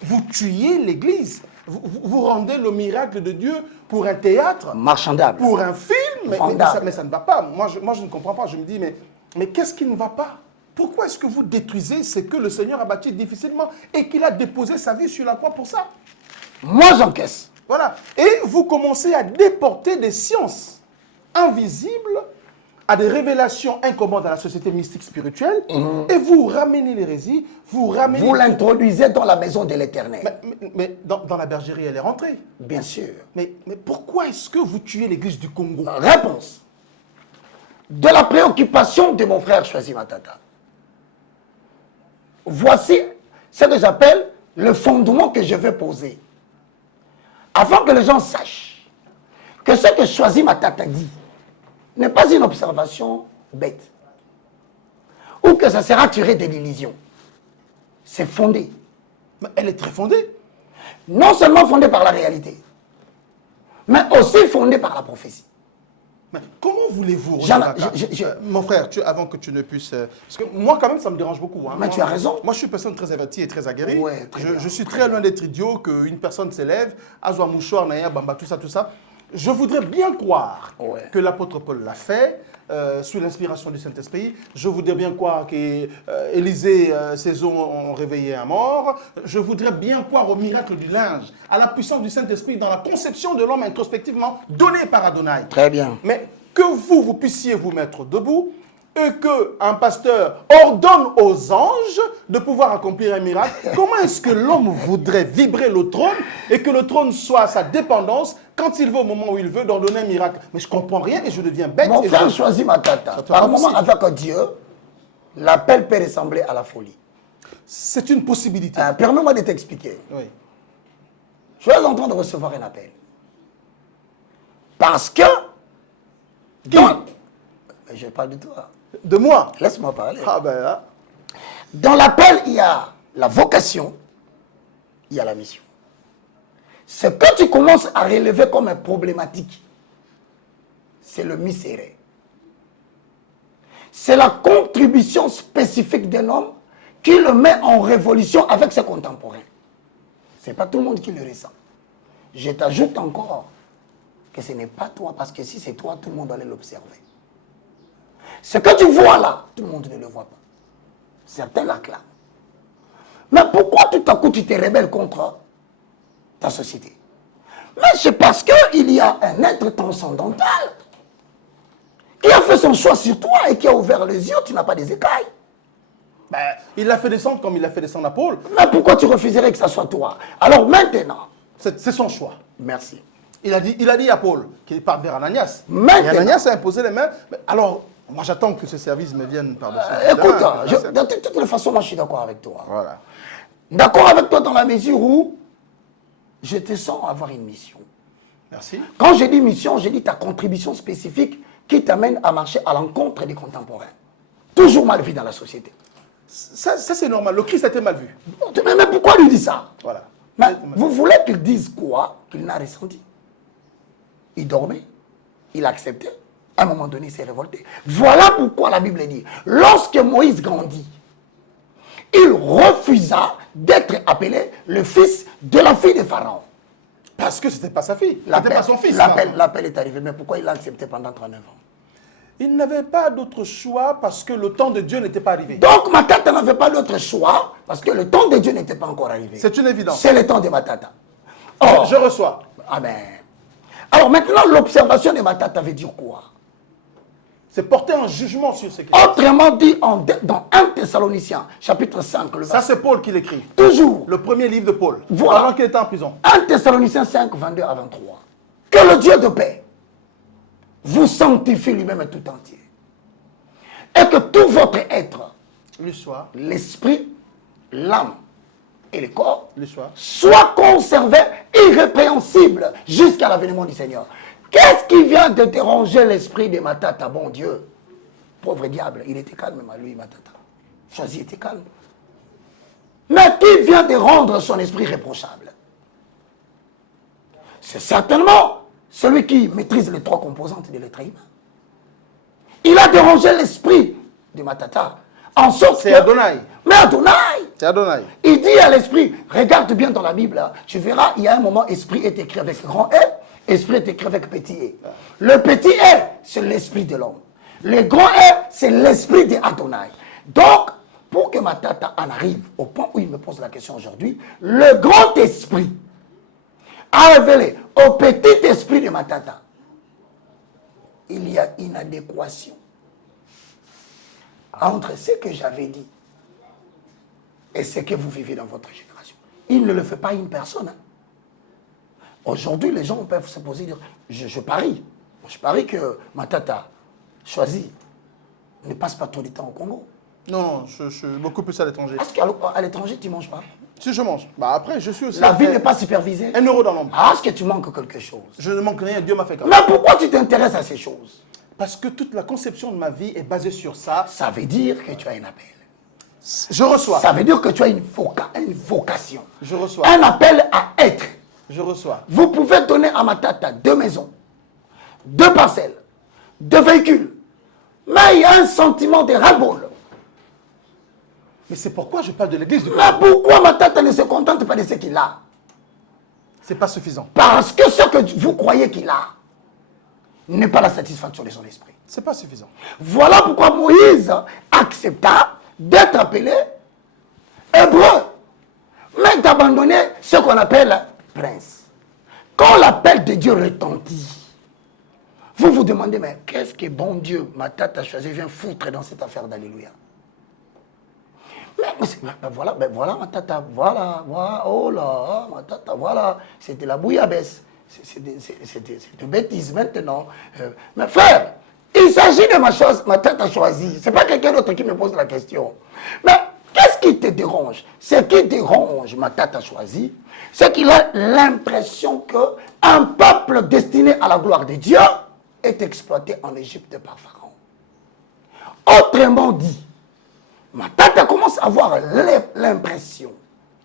Vous tuez l'église. Vous rendez le miracle de Dieu pour un théâtre, Marchandable. pour un film. Mais Vendable. ça ne va pas. Moi, je ne comprends pas. Je me dis, mais Mais qu'est-ce qui ne va pas? Pourquoi est-ce que vous détruisez ce que le Seigneur a bâti difficilement et qu'il a déposé sa vie sur la croix pour ça? Moi, j'encaisse. Voilà. Et vous commencez à déporter des sciences invisibles à des révélations incommodes à la société mystique spirituelle et vous ramenez l'hérésie, vous ramenez... Vous l'introduisez dans la maison de l'Éternel. Mais dans la bergerie, elle est rentrée. Bien sûr. Mais pourquoi est-ce que vous tuez l'église du Congo? Réponse. De la préoccupation de mon frère Choisi Matata. Voici ce que j'appelle le fondement que je vais poser. Avant que les gens sachent que ce que Choisi Matata dit n'est pas une observation bête. Ou que ça sera tiré de l'illusion. C'est fondé. Mais elle est très fondée. Non seulement fondé par la réalité, mais aussi fondé par la prophétie. Mais comment voulez-vous... Mon frère, avant que tu ne puisses... parce que moi, quand même, ça me dérange beaucoup. Hein. Mais tu as raison. Moi, je suis une personne très avertie et très aguerrie. Ouais, je suis très loin d'être idiot qu'une personne s'élève, Azwa Mouchoir, Naya, Bamba, tout ça. Je voudrais bien croire que l'apôtre Paul l'a fait, sous l'inspiration du Saint-Esprit. Je voudrais bien croire qu'Élisée, ses os ont réveillé un mort. Je voudrais bien croire au miracle du linge, à la puissance du Saint-Esprit dans la conception de l'homme introspectivement donnée par Adonai. Très bien. Mais que vous puissiez vous mettre debout et qu'un pasteur ordonne aux anges de pouvoir accomplir un miracle, comment est-ce que l'homme voudrait vibrer le trône et que le trône soit à sa dépendance quand il veut, au moment où il veut, d'ordonner un miracle? Mais je ne comprends rien et je deviens bête. Mon frère Choisi Matata. Par moment, avec Dieu, l'appel peut ressembler à la folie. C'est une possibilité. Permets-moi de t'expliquer. Oui. Je suis en train de recevoir un appel. Parce que... Je parle de toi. De moi? Laisse-moi parler. Ah ben là. Dans l'appel, il y a la vocation, il y a la mission. Ce que tu commences à relever comme une problématique, c'est le mystère. C'est la contribution spécifique d'un homme qui le met en révolution avec ses contemporains. Ce n'est pas tout le monde qui le ressent. Je t'ajoute encore que ce n'est pas toi, parce que si c'est toi, tout le monde allait l'observer. Ce que tu vois là, tout le monde ne le voit pas. Certains l'acclament. Mais pourquoi tout à coup tu te rebelles contre ta société? Mais c'est parce qu'il y a un être transcendantal qui a fait son choix sur toi et qui a ouvert les yeux, tu n'as pas des écailles. Ben, il l'a fait descendre comme il l'a fait descendre à Paul. Mais pourquoi tu refuserais que ça soit toi? Alors maintenant... C'est son choix. Merci. Il a dit à Paul qu'il part vers Ananias. Maintenant, et Ananias a imposé les mains. Alors, moi j'attends que ce service me vienne par-dessus. Écoute, de toute façon, moi je suis d'accord avec toi. Voilà. D'accord avec toi dans la mesure où je te sens avoir une mission. Merci. Quand je dis mission, je dis ta contribution spécifique qui t'amène à marcher à l'encontre des contemporains. Toujours mal vu dans la société. Ça c'est normal. Le Christ a été mal vu. Mais pourquoi lui dit ça? Voilà. Mais vous voulez qu'il dise quoi? Qu'il n'a ressenti. Il dormait. Il acceptait. À un moment donné, il s'est révolté. Voilà pourquoi la Bible dit, lorsque Moïse grandit, il refusa d'être appelé le fils de la fille de Pharaon. Parce que ce n'était pas sa fille. Ce n'était pas son fils. L'appel est arrivé. Mais pourquoi il l'a accepté pendant 39 ans? Il n'avait pas d'autre choix parce que le temps de Dieu n'était pas arrivé. Donc Matata n'avait pas d'autre choix parce que le temps de Dieu n'était pas encore arrivé. C'est une évidence. C'est le temps de Matata. Or, je reçois. Amen. Alors maintenant, l'observation de Matata veut dire quoi? C'est porter un jugement sur ce qui... Autrement dit, dans 1 Thessaloniciens, chapitre 5. Ça, c'est Paul qui l'écrit. Toujours. Le premier livre de Paul. Voilà. Pendant qu'il était en prison. 1 Thessaloniciens 5, 22 à 23. Que le Dieu de paix vous sanctifie lui-même tout entier. Et que tout votre être, l'esprit, l'âme et le corps, soit conservé irrépréhensible jusqu'à l'avènement du Seigneur. Qu'est-ce qui vient de déranger l'esprit de Matata, bon Dieu? Pauvre diable, il était calme, lui, Matata. Choisi était calme. Mais qui vient de rendre son esprit réprochable? C'est certainement celui qui maîtrise les trois composantes de l'être humain. Il a dérangé l'esprit de Matata. En sorte c'est Adonai. Mais Adonai. C'est Adonai. Il dit à l'esprit, regarde bien dans la Bible, hein, tu verras, il y a un moment, esprit est écrit avec grand E, esprit est écrit avec petit E. Le petit E, c'est l'esprit de l'homme. Le grand R, c'est l'esprit d'Adonai. Donc, pour que Matata en arrive au point où il me pose la question aujourd'hui, le grand esprit a révélé au petit esprit de Matata, il y a une adéquation entre ce que j'avais dit et ce que vous vivez dans votre génération. Il ne le fait pas une personne. Hein. Aujourd'hui, les gens peuvent se poser, dire, je parie que Matata choisi ne passe pas trop de temps au Congo. Non, je suis beaucoup plus à l'étranger. Est-ce qu'à l'étranger, tu ne manges pas? Si je mange, bah après, je suis aussi... La vie n'est pas supervisée. 1 euro dans l'ombre. Ah, est-ce que tu manques quelque chose? Je ne manque rien, Dieu m'a fait grâce. Mais pourquoi tu t'intéresses à ces choses? Parce que toute la conception de ma vie est basée sur ça. Ça veut dire que tu as un appel. Je reçois. Ça veut dire que tu as une vocation. Je reçois. Un appel à être. Je reçois. Vous pouvez donner à Matata 2 maisons, 2 parcelles, 2 véhicules. Mais il y a un sentiment de ras-le-bol. Mais c'est pourquoi je parle de l'église du Mais pourquoi Matata ne se contente pas de ce qu'il a? C'est pas suffisant. Parce que ce que vous croyez qu'il a n'est pas la satisfaction de son esprit. C'est pas suffisant. Voilà pourquoi Moïse accepta d'être appelé hébreu, mais d'abandonner ce qu'on appelle prince. Quand l'appel de Dieu retentit, vous vous demandez, mais qu'est-ce que bon Dieu, Matata choisi, vient foutre dans cette affaire d'Alléluia? Mais voilà, Matata, voilà, oh là, Matata, voilà, c'était la bouillabaisse, c'est de bêtises maintenant. Mais frère, il s'agit de ma chose, Matata choisi, c'est pas quelqu'un d'autre qui me pose la question. Mais qu'est-ce qui te dérange? Ce qui dérange Matata choisi, c'est qu'il a l'impression qu'un peuple destiné à la gloire de Dieu est exploité en Égypte par Pharaon. Autrement dit, Matata commence à avoir l'impression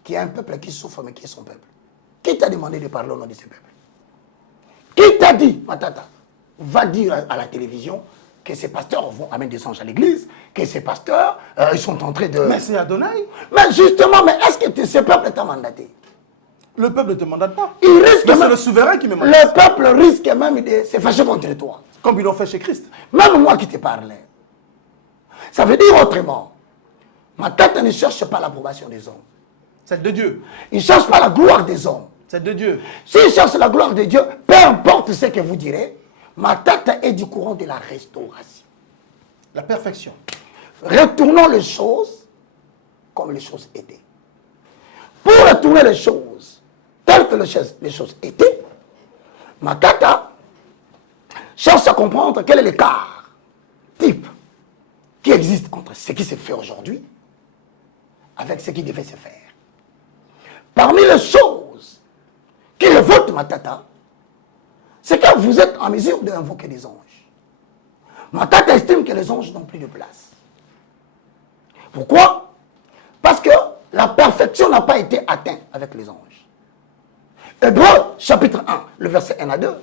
qu'il y a un peuple qui souffre, mais qui est son peuple. Qui t'a demandé de parler au nom de ce peuple? Qui t'a dit, Matata, va dire à la télévision que ces pasteurs vont amener des anges à l'église, que ces pasteurs, ils sont en train de... Mais c'est Adonai. Mais justement, mais est-ce que ce peuple t'a mandaté? Le peuple ne te mandate pas. Il risque Mais c'est même... le souverain qui me mandate. Le peuple risque même de se fâcher contre toi. Comme ils l'ont fait chez Christ. Même moi qui te parlais. Ça veut dire autrement. Matata ne cherche pas l'approbation des hommes. C'est de Dieu. Il ne cherche pas la gloire des hommes. C'est de Dieu. S'il cherche la gloire de Dieu, peu importe ce que vous direz, Matata est du courant de la restauration. La perfection. Retournons les choses comme les choses étaient. Pour retourner les choses telles que les choses étaient, Matata cherche à comprendre quel est l'écart type qui existe entre ce qui s'est fait aujourd'hui avec ce qui devait se faire. Parmi les choses qui révoltent Matata, c'est que vous êtes en mesure d'invoquer des anges. Matata estime que les anges n'ont plus de place. Pourquoi? Parce que la perfection n'a pas été atteinte avec les anges. Hébreux, chapitre 1, le verset 1 à 2.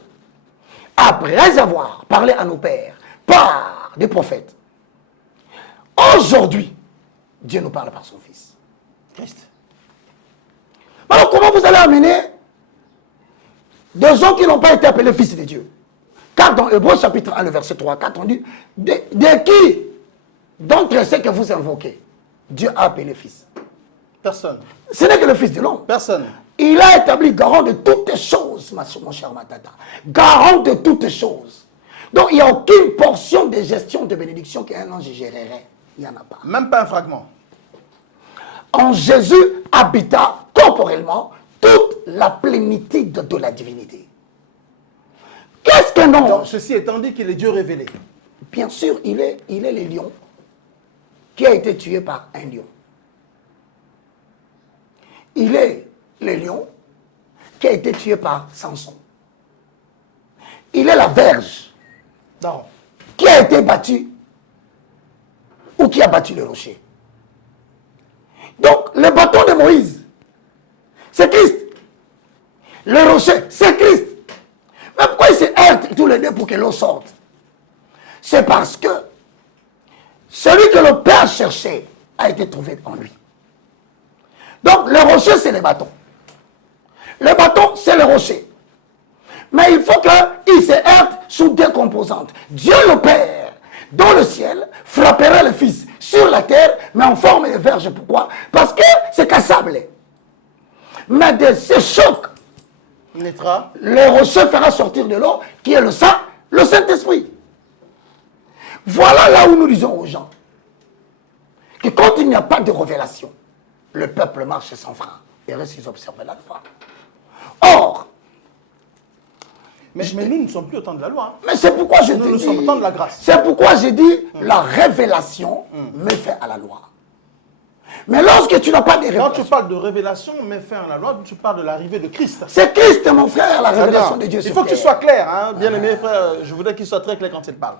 Après avoir parlé à nos pères par des prophètes, aujourd'hui, Dieu nous parle par son Fils, Christ. Alors comment vous allez amener des gens qui n'ont pas été appelés fils de Dieu? Car dans Hébreux chapitre 1, le verset 3 à 4, on dit, de qui d'entre ceux que vous invoquez, Dieu a appelé fils? Personne. Ce n'est que le Fils de l'homme. Personne. Il a établi garant de toutes choses, mon cher Matata. Garant de toutes choses. Donc il n'y a aucune portion de gestion de bénédiction qu'un ange gérerait. Il n'y en a pas. Même pas un fragment. En Jésus habita corporellement toute la plénitude de la divinité. Qu'est-ce qu'un ange? Donc, ceci étant dit qu'il est Dieu révélé. Bien sûr, il est le lion qui a été tué par un lion. Il est le lion qui a été tué par Samson. Il est la verge Non. qui a été battue ou qui a battu le rocher. Donc, le bâton de Moïse, c'est Christ. Le rocher, c'est Christ. Mais pourquoi ils se heurtent tous les deux pour que l'eau sorte? C'est parce que celui que le Père cherchait a été trouvé en lui. Donc, le rocher, c'est le bâton. Le bâton, c'est le rocher. Mais il faut qu'il se heurte sous deux composantes. Dieu le Père dans le ciel, frappera le Fils sur la terre, mais en forme de verge. Pourquoi? Parce que c'est cassable. Mais de ce choc, naîtra. le rocher fera sortir de l'eau, qui est le Saint-Esprit. Voilà là où nous disons aux gens que quand il n'y a pas de révélation, le peuple marche sans frein et reste ils observent la loi. Or, Mais nous ne sommes plus au temps de la loi. mais c'est pourquoi je Nous te sommes au dis, temps de la grâce. c'est pourquoi j'ai dit la révélation met fin à la loi. Mais lorsque tu n'as pas de Quand révélation, tu parles de révélation, mais fin à la loi, tu parles de l'arrivée de Christ. c'est Christ, mon frère, la révélation de Dieu. Il faut que tu sois clair, hein, bien-aimé frère. Je voudrais qu'il soit très clair quand il parle.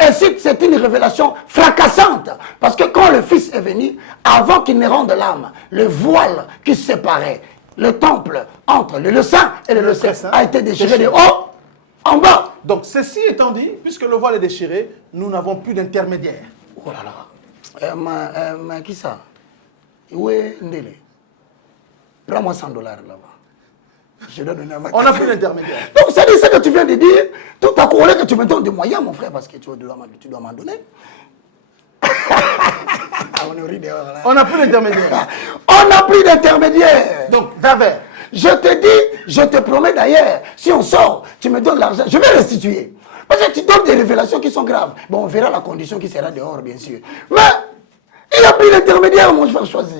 Et c'est une révélation fracassante. Parce que quand le Fils est venu, avant qu'il ne rende l'âme, le voile qui séparait le temple entre le Saint et le Saint Saint a été déchiré de haut en bas. Donc, ceci étant dit, puisque le voile est déchiré, nous n'avons plus d'intermédiaire. Oh là là. Qui ça? Où est Ndele? Prends-moi $100 là-bas. Je dois donner à ma On n'a plus d'intermédiaire. Donc, c'est ce que tu viens de dire. Tout à coup, que tu me donnes des moyens, mon frère, parce que tu dois m'en donner. On rit dehors, là. On n'a plus d'intermédiaire. On n'a plus d'intermédiaire. Donc, vers. Je te dis, je te promets d'ailleurs, si on sort, tu me donnes l'argent, je vais restituer. Parce que tu donnes des révélations qui sont graves. Bon, on verra la condition qui sera dehors, bien sûr. Mais, il n'y a plus d'intermédiaire, mon frère choisi.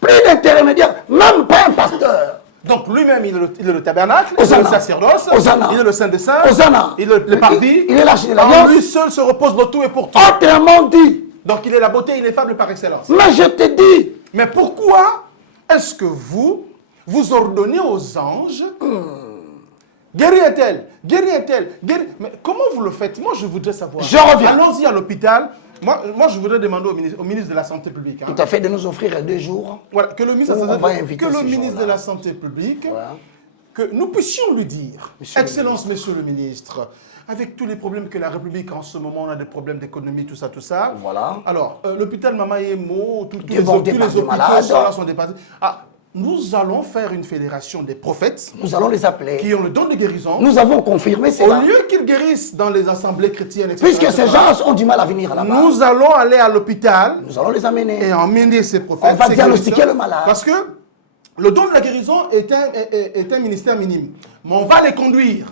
Plus d'intermédiaire, même pas un pasteur. Donc, lui-même, il est le tabernacle, il est Hosanna. le sacerdoce, Hosanna. il est le Saint des Saints, Hosanna. il est le parvis. Il est l'arche de En l'alliance. lui seul se repose le tout et pour tout. Autrement dit, Donc, il est la beauté ineffable par excellence. mais je te dis, Mais pourquoi est-ce que vous ordonnez aux anges guéris est-elle, guéris est-elle, guéris... Mais comment vous le faites? Moi, je voudrais savoir. Je reviens. Allons-y à l'hôpital. Moi, je voudrais demander au ministre de la Santé publique. Hein. tout à fait, de nous offrir 2 jours. Voilà, que le ministre, On va inviter que le ces ministre gens-là. de la Santé publique, Voilà. que nous puissions lui dire, Monsieur le Excellence, Monsieur le ministre, avec tous les problèmes que la République en ce moment, on a des problèmes d'économie, tout ça. Voilà. Alors, l'hôpital Mama Yemo, tous les Débordé hôpitaux par des malades. sont dépassés. Ah, nous allons faire une fédération des prophètes Nous allons les appeler. qui ont le don de guérison. Nous avons confirmé Au cela. lieu qu'ils guérissent dans les assemblées chrétiennes, etc., Puisque ces gens ont du mal à venir là-bas. nous allons aller à l'hôpital Nous allons les amener. et emmener ces prophètes. On va ces diagnostiquer guérisseurs, le malade. Parce que le don de la guérison est un ministère minime. Mais on va les conduire.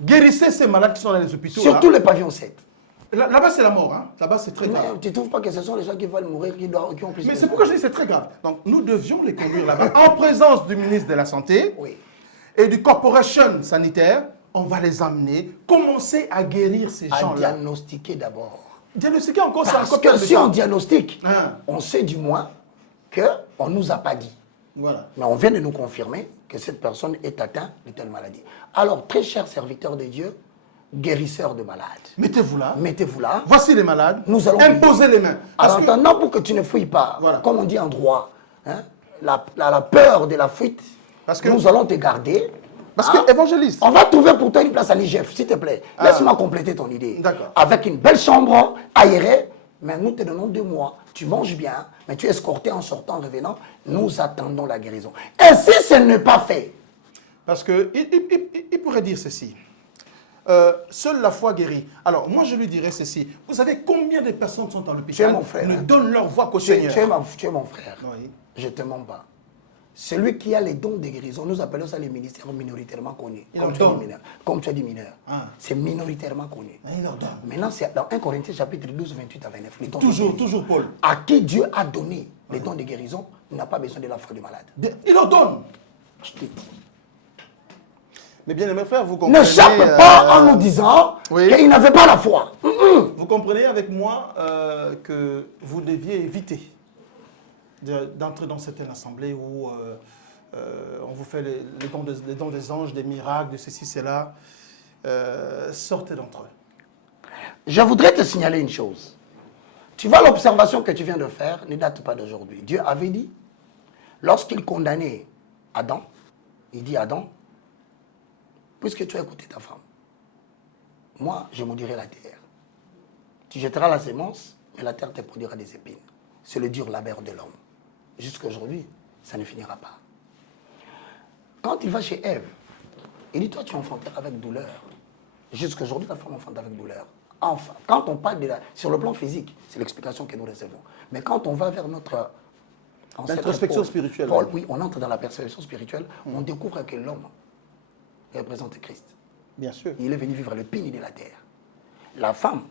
Guérissez ces malades qui sont dans les hôpitaux. Surtout là. le pavillon 7. Là-bas, c'est la mort. Hein. Là-bas, c'est très Mais grave. tu ne trouves pas que ce sont les gens qui veulent mourir, qui ont plus Mais de c'est pourquoi je dis que c'est très grave. Donc, nous devions les conduire là-bas en présence du ministre de la Santé Oui. et du corporation sanitaire. On va les emmener, commencer à guérir ces À gens-là. diagnostiquer d'abord. Diagnostiquer encore, c'est Parce encore que pire de si temps. on diagnostique, Hein. on sait du moins qu'on ne nous a pas dit. Voilà. Mais on vient de nous confirmer que cette personne est atteinte de telle maladie. Alors, très chers serviteurs de Dieu, guérisseurs de malades, Mettez-vous là. mettez-vous là. Voici les malades. Nous allons imposer les mains. Parce En que- attendant, pour que tu ne fouilles pas, Voilà. comme on dit en droit, hein, la peur de la fuite, Parce que- nous allons te garder. Parce hein. que évangéliste. On va trouver pour toi une place à l'IGF, s'il te plaît. Ah. Laisse-moi compléter ton idée. D'accord. Avec une belle chambre aérée, mais nous te donnons 2 mois. Tu manges bien, mais tu es escorté en sortant, en revenant. Nous attendons la guérison. Et si ce n'est pas fait, Parce qu'il pourrait dire ceci. Seule la foi guérit. Alors, moi, je lui dirais ceci. Vous savez combien de personnes sont dans Tu es l'hôpital mon frère, ne hein. donnent leur voix qu'au tu Seigneur. es mon frère. Oui. Je ne te mens pas. Celui qui a les dons de guérison, nous appelons ça les ministères minoritairement connus. Il Comme leur tu, as dit donne. mineur. Comme tu as dit mineur. Ah. C'est minoritairement connu. Il leur donne. Maintenant, c'est dans 1 Corinthiens chapitre 12, 28 à 29. Les dons de Toujours, guérison. toujours, Paul. À qui Dieu a donné les dons de guérison, n'a pas besoin de la foi du malade. Il leur donne. Je te dis. Mais bien, mes frères, vous comprenez. Ne chape pas en nous disant oui. qu'il n'avait pas la foi. Vous comprenez avec moi que vous deviez éviter d'entrer dans certaines assemblées où on vous fait les dons des anges, des miracles, de ceci, cela. Sortez d'entre eux. Je voudrais te signaler une chose. Tu vois, l'observation que tu viens de faire ne date pas d'aujourd'hui. Dieu avait dit, lorsqu'il condamnait Adam, il dit Adam, puisque tu as écouté ta femme, moi, je maudirai la terre. Tu jetteras la sémence, mais la terre te produira des épines. C'est le dur labeur de l'homme. Jusqu'à aujourd'hui, ça ne finira pas. Quand il va chez Ève, il dit, toi, tu enfanteras avec douleur. Jusqu'à aujourd'hui, ta femme enfante avec douleur. Enfin, quand on parle sur le plan physique, c'est l'explication que nous recevons. Mais quand on va vers notre l'introspection spirituelle. Oui, on entre dans la perception spirituelle, on découvre que l'homme représente Christ. Bien sûr. Il est venu vivre le pilier de la terre. La femme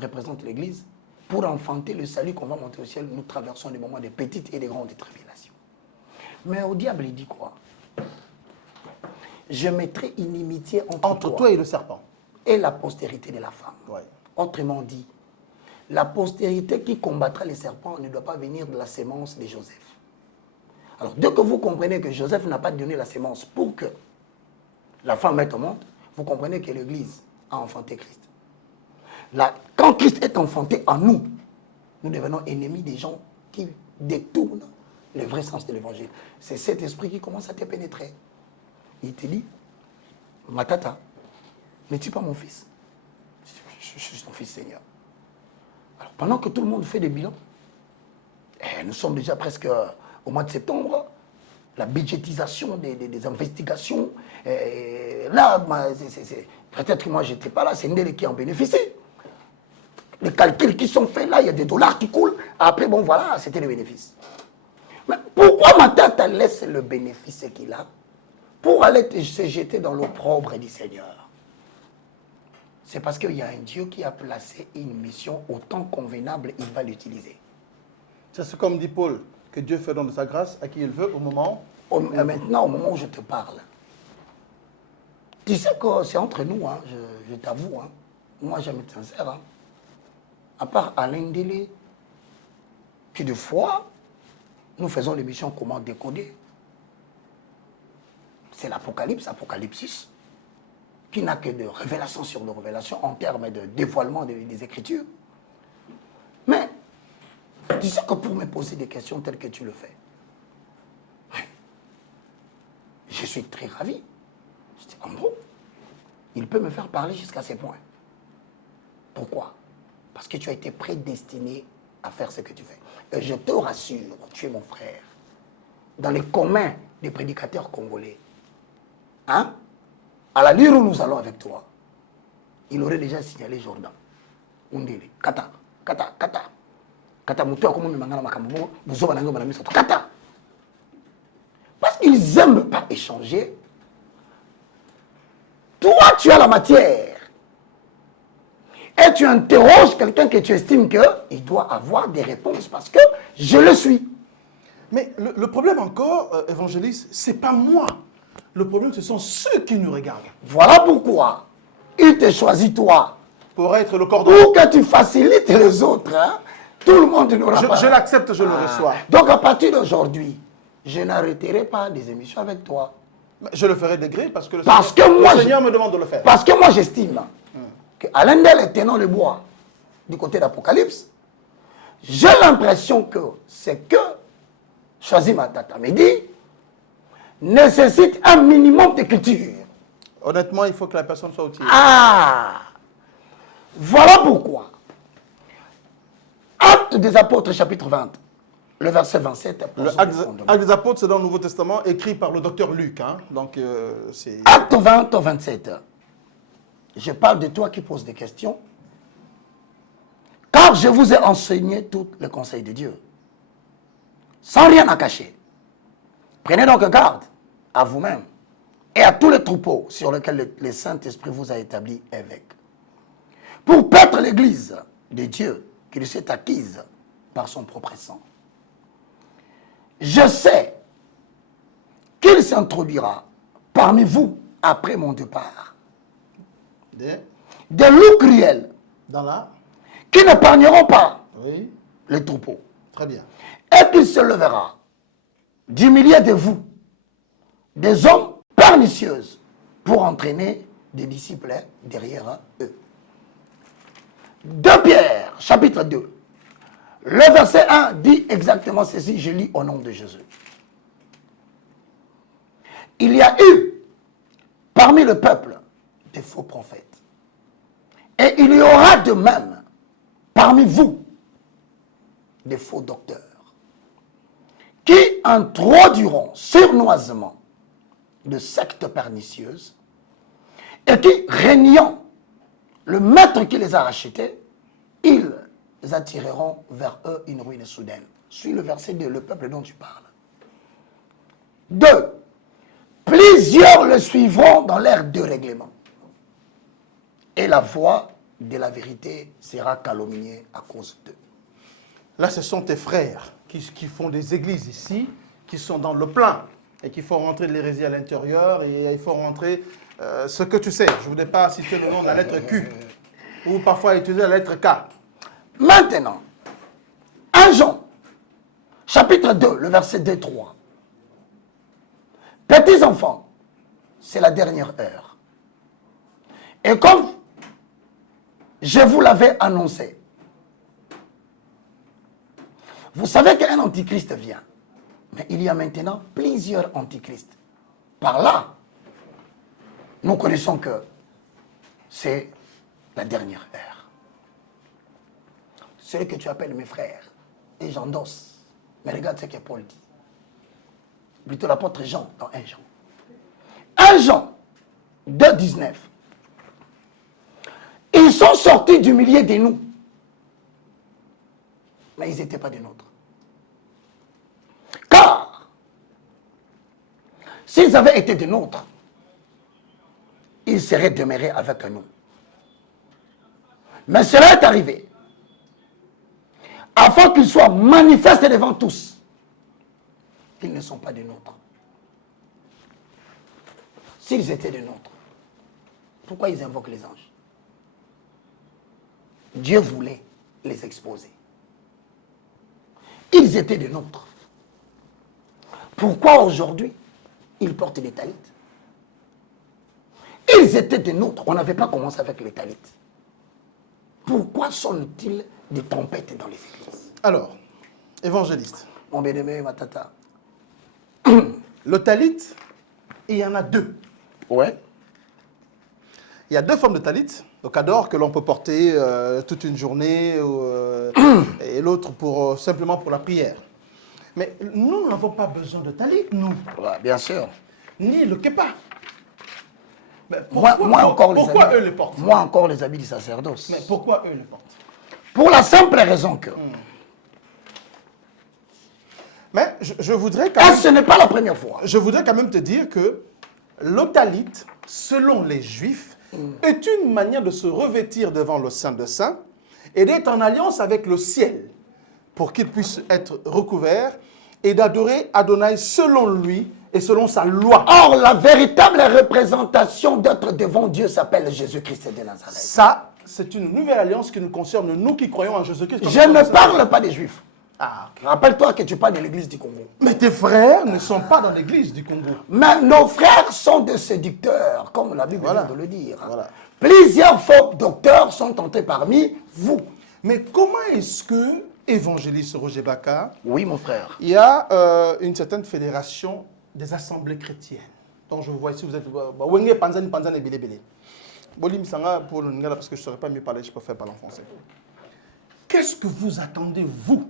représente l'Église. Pour enfanter le salut qu'on va monter au ciel, nous traversons des moments de petites et de grandes tribulations. Mais au diable, il dit quoi? Je mettrai inimitié entre toi et le serpent. Et la postérité de la femme. Ouais. Autrement dit, la postérité qui combattra les serpents ne doit pas venir de la sémence de Joseph. Alors, dès que vous comprenez que Joseph n'a pas donné la sémence pour que la femme mette au monde, vous comprenez que l'Église a enfanté Christ. Là, quand Christ est enfanté en nous, nous devenons ennemis des gens qui détournent le vrai sens de l'Évangile. C'est cet esprit qui commence à te pénétrer. Il te dit, ma tata, n'es-tu pas mon fils? Je suis ton fils, Seigneur. Alors, pendant que tout le monde fait des bilans, nous sommes déjà presque au mois de septembre, la budgétisation des investigations, là, peut-être que moi, je n'étais pas là, c'est Ndele qui en bénéficie. Les calculs qui sont faits là, il y a des dollars qui coulent. Après, bon, voilà, c'était le bénéfice. Mais pourquoi ma tante laisse le bénéfice qu'il a pour aller se jeter dans l'opprobre du Seigneur? C'est parce qu'il y a un Dieu qui a placé une mission au temps convenable, il va l'utiliser. C'est comme dit Paul, que Dieu fait don de sa grâce à qui il veut au moment... Maintenant, au moment où je te parle, tu sais que c'est entre nous, hein, je t'avoue, hein, moi j'aime être sincère, hein. À part Alain Délé, qui de fois, nous faisons l'émission Comment décoder. C'est l'Apocalypse, Apocalypse, qui n'a que de révélations sur de révélations en termes de dévoilement des Écritures. Mais, tu sais que pour me poser des questions telles que tu le fais, je suis très ravi. Je dis, en gros, il peut me faire parler jusqu'à ces points. Pourquoi? Parce que tu as été prédestiné à faire ce que tu fais. Et je te rassure, tu es mon frère. Dans les communs des prédicateurs congolais, hein, à la lire où nous allons avec toi, il aurait déjà signalé Jordan. Undele, Kata, Kata, Kata. Kata, Moutou, comme on mangala makambo, vous avez un Kata. Parce qu'ils n'aiment pas échanger. Toi, tu as la matière. Et tu interroges quelqu'un que tu estimes qu'il doit avoir des réponses parce que je le suis. Mais le problème encore, évangéliste, c'est pas moi. Le problème, ce sont ceux qui nous regardent. Voilà pourquoi il te choisit toi. Pour être le cordon. Pour que tu facilites les autres. Hein? Tout le monde n'aura pas. Je l'accepte, je le reçois. Donc à partir d'aujourd'hui, je n'arrêterai pas des émissions avec toi. Je le ferai de gré parce que le Seigneur me demande de le faire. Parce que moi j'estime que Alain Del tenant le bois du côté d'Apocalypse, j'ai l'impression que c'est que Choisis ma tata Mehdi nécessite un minimum de culture. Honnêtement, il faut que la personne soit outillée. Ah! Voilà pourquoi. Actes des Apôtres, chapitre 20, le verset 27. Actes des Apôtres, c'est dans le Nouveau Testament, écrit par le docteur Luc. Hein? Donc, Acte 20 au 27. Je parle de toi qui poses des questions. Car je vous ai enseigné tous les conseils de Dieu, sans rien à cacher. Prenez donc garde à vous-même et à tous les troupeaux sur lesquels le Saint-Esprit vous a établi évêque, pour paître l'Église de Dieu qu'il s'est acquise par son propre sang. Je sais qu'il s'introduira parmi vous après mon départ des loups cruels qui n'épargneront pas les troupeaux. Très bien. Et qu'il se levera du milieu de vous des hommes pernicieuses pour entraîner des disciples derrière eux. 2 Pierre, chapitre 2. Le verset 1 dit exactement ceci, je lis au nom de Jésus. Il y a eu parmi le peuple des faux prophètes. Et il y aura de même parmi vous des faux docteurs qui introduiront sournoisement de sectes pernicieuses et qui, régnant le maître qui les a rachetés, ils attireront vers eux une ruine soudaine. Suis le verset 2, le peuple dont tu parles. 2. Plusieurs le suivront dans leur dérèglement. Et la voix de la vérité sera calomniée à cause d'eux. Là, ce sont tes frères qui font des églises ici, qui sont dans le plein et qui font rentrer de l'hérésie à l'intérieur et il faut rentrer ce que tu sais. Je ne voudrais pas citer le nom de la lettre Q ou parfois utiliser la lettre K. Maintenant, 1 Jean, chapitre 2, le verset 2-3. Petits enfants, c'est la dernière heure. Et comme je vous l'avais annoncé, vous savez qu'un antichrist vient. Mais il y a maintenant plusieurs antichrists. Par là, nous connaissons que c'est la dernière heure. Ceux que tu appelles mes frères, et j'endosse. Mais regarde ce que Paul dit. Plutôt l'apôtre Jean dans 1 Jean. 1 Jean 2,19. Ils sont sortis du milieu de nous. Mais ils n'étaient pas des nôtres. Car, s'ils avaient été des nôtres, ils seraient demeurés avec nous. Mais cela est arrivé afin qu'ils soient manifestés devant tous qu'ils ne sont pas des nôtres. S'ils étaient des nôtres, pourquoi ils invoquent les anges? Dieu voulait les exposer. Ils étaient des nôtres. Pourquoi aujourd'hui ils portent les talites? Ils étaient des nôtres. On n'avait pas commencé avec les talites. Pourquoi sonnent-ils des trompettes dans les églises? Alors, évangéliste. Mon bien-aimé, ma tata. Le talit, il y en a deux. Ouais. Il y a deux formes de talit. Le cador que l'on peut porter toute une journée et l'autre simplement pour la prière. Mais nous n'avons pas besoin de talit, nous. Ouais, bien sûr. Ni le kepa. Mais Moi pourquoi eux les portent? Moi encore les habits du sacerdoce. Mais pourquoi eux les portent? Pour la simple raison que... Mais je voudrais quand même... ce n'est pas la première fois. Je voudrais quand même te dire que le talit, selon les Juifs, est une manière de se revêtir devant le Saint de Saints et d'être en alliance avec le ciel pour qu'il puisse être recouvert et d'adorer Adonai selon lui et selon sa loi. Or, la véritable représentation d'être devant Dieu s'appelle Jésus-Christ de Nazareth. Ça, c'est une nouvelle alliance qui nous concerne, nous qui croyons en Jésus-Christ. Je ne parle pas des Juifs. Ah, okay. Rappelle-toi que tu parles de l'église du Congo. Mais tes frères ne sont pas dans l'église du Congo. Mais nos frères sont des séducteurs, comme la Bible vient de le dire. Voilà. Plusieurs faux docteurs sont entrés parmi vous. Mais comment est-ce que, évangéliste Roger Baka, oui, mon frère, il y a une certaine fédération des assemblées chrétiennes, dont je vois ici, vous êtes... Wenge Panzani, Panzani, Bélé, Bélé. Bolim Sanga, pour le Ngala, parce que je ne saurais pas mieux parler, je peux faire parler en français. Qu'est-ce que vous attendez, vous,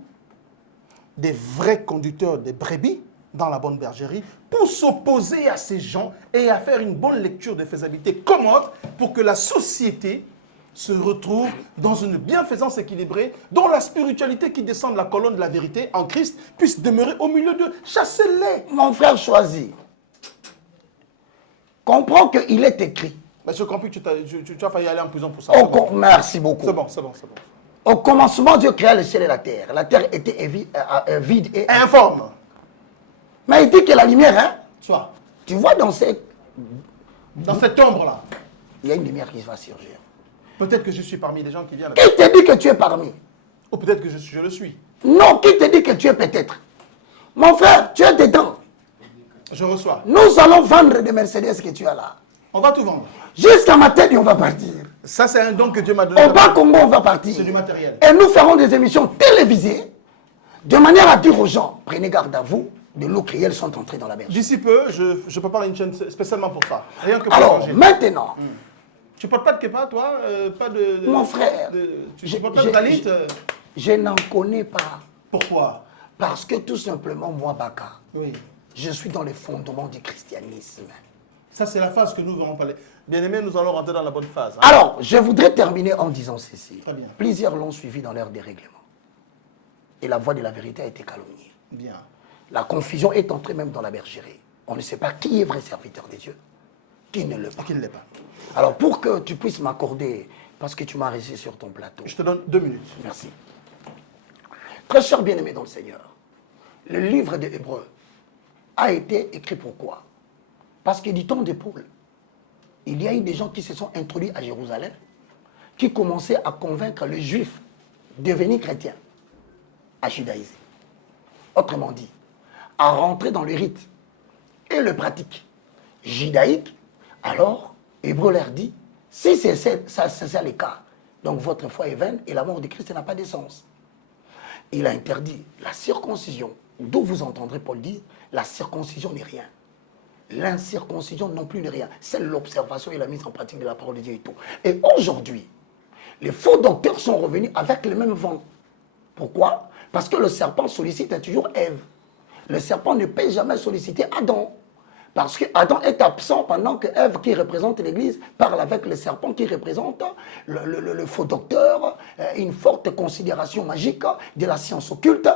des vrais conducteurs des brebis dans la bonne bergerie pour s'opposer à ces gens et à faire une bonne lecture de faisabilité commode pour que la société se retrouve dans une bienfaisance équilibrée dont la spiritualité qui descend de la colonne de la vérité en Christ puisse demeurer au milieu d'eux. Chassez-les. mon frère choisi, comprends qu'il est écrit. Mais je comprends que tu as failli aller en prison pour ça. Merci beaucoup. C'est bon. Au commencement, Dieu créa le ciel et la terre. La terre était vide et informe. Mais il dit que la lumière, hein, Soit. tu vois dans cette ombre-là, il y a une lumière qui va surgir. peut-être que je suis parmi les gens qui viennent. Qui te dit que tu es parmi? Ou peut-être que je le suis. Non, qui te dit que tu es peut-être? Mon frère, tu es dedans. Je reçois. Nous allons vendre des Mercedes que tu as là. On va tout vendre. Jusqu'à ma tête, on va partir. Ça, c'est un don que Dieu m'a donné. Au bas Congo, on va partir. C'est du matériel. Et nous ferons des émissions télévisées de manière à dire aux gens, prenez garde à vous, de l'eau crielle sont entrés dans la berge. D'ici peu, je peux parler une chaîne spécialement pour ça. Rien que pour Alors, manger. maintenant, Tu portes pas de képa, toi pas de, mon frère, tu portes pas de talit je n'en connais pas. Pourquoi? Parce que tout simplement, moi, Baka, Oui. je suis dans les fondements du christianisme. Ça, c'est la phase que nous allons parler. Bien aimé, nous allons rentrer dans la bonne phase. Hein. Alors, je voudrais terminer en disant ceci. Très bien. Plusieurs l'ont suivi dans leur dérèglement. Et la voix de la vérité a été calomniée. Bien. La confusion est entrée même dans la bergerie. On ne sait pas qui est vrai serviteur de Dieu, qui ne l'est pas. Qui ne l'est pas. Alors, pour que tu puisses m'accorder, parce que tu m'as reçu sur ton plateau. Je te donne 2 minutes. Merci. Très cher bien-aimé dans le Seigneur, le livre des Hébreux a été écrit pourquoi? Parce que du temps de Paul, il y a eu des gens qui se sont introduits à Jérusalem, qui commençaient à convaincre les Juifs de devenir chrétiens, à judaïser. Autrement dit, à rentrer dans le rite et le pratique judaïque. Alors, Hébreu leur dit, si c'est ça le cas, donc votre foi est vaine et la mort de Christ n'a pas de sens. Il a interdit la circoncision, d'où vous entendrez Paul dire, la circoncision n'est rien. L'incirconcision non plus n'est rien. C'est l'observation et la mise en pratique de la parole de Dieu et tout. Et aujourd'hui, les faux docteurs sont revenus avec le même vent. Pourquoi? Parce que le serpent sollicite toujours Ève. Le serpent ne peut jamais solliciter Adam. Parce que Adam est absent pendant que Ève, qui représente l'Église, parle avec le serpent qui représente le faux docteur, une forte considération magique de la science occulte.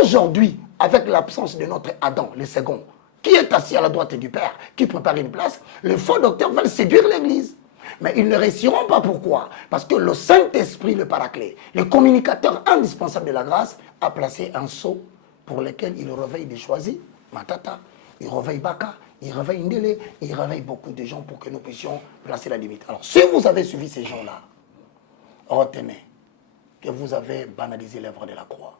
Aujourd'hui, avec l'absence de notre Adam, le second, qui est assis à la droite du Père, qui prépare une place, les faux docteurs veulent séduire l'Église. Mais ils ne réussiront pas. Pourquoi? Parce que le Saint-Esprit, le Paraclet, le communicateur indispensable de la grâce, a placé un sceau pour lequel il réveille des choisis, Matata, il réveille Baka, il réveille Ndele, il réveille beaucoup de gens pour que nous puissions placer la limite. Alors, si vous avez suivi ces gens-là, retenez que vous avez banalisé l'œuvre de la croix.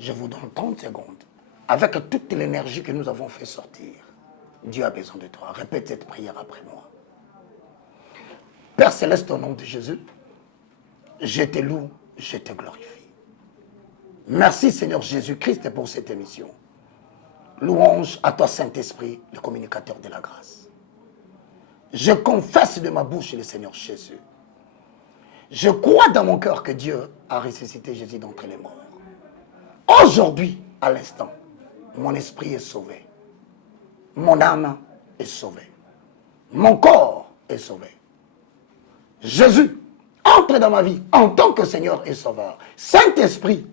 Je vous donne 30 secondes. Avec toute l'énergie que nous avons fait sortir, Dieu a besoin de toi. Répète cette prière après moi. Père Céleste, au nom de Jésus, je te loue, je te glorifie. Merci Seigneur Jésus-Christ pour cette émission. Louange à toi Saint-Esprit, le communicateur de la grâce. Je confesse de ma bouche le Seigneur Jésus. Je crois dans mon cœur que Dieu a ressuscité Jésus d'entre les morts. Aujourd'hui, à l'instant, mon esprit est sauvé. Mon âme est sauvée. Mon corps est sauvé. Jésus, entre dans ma vie en tant que Seigneur et Sauveur. Saint-Esprit,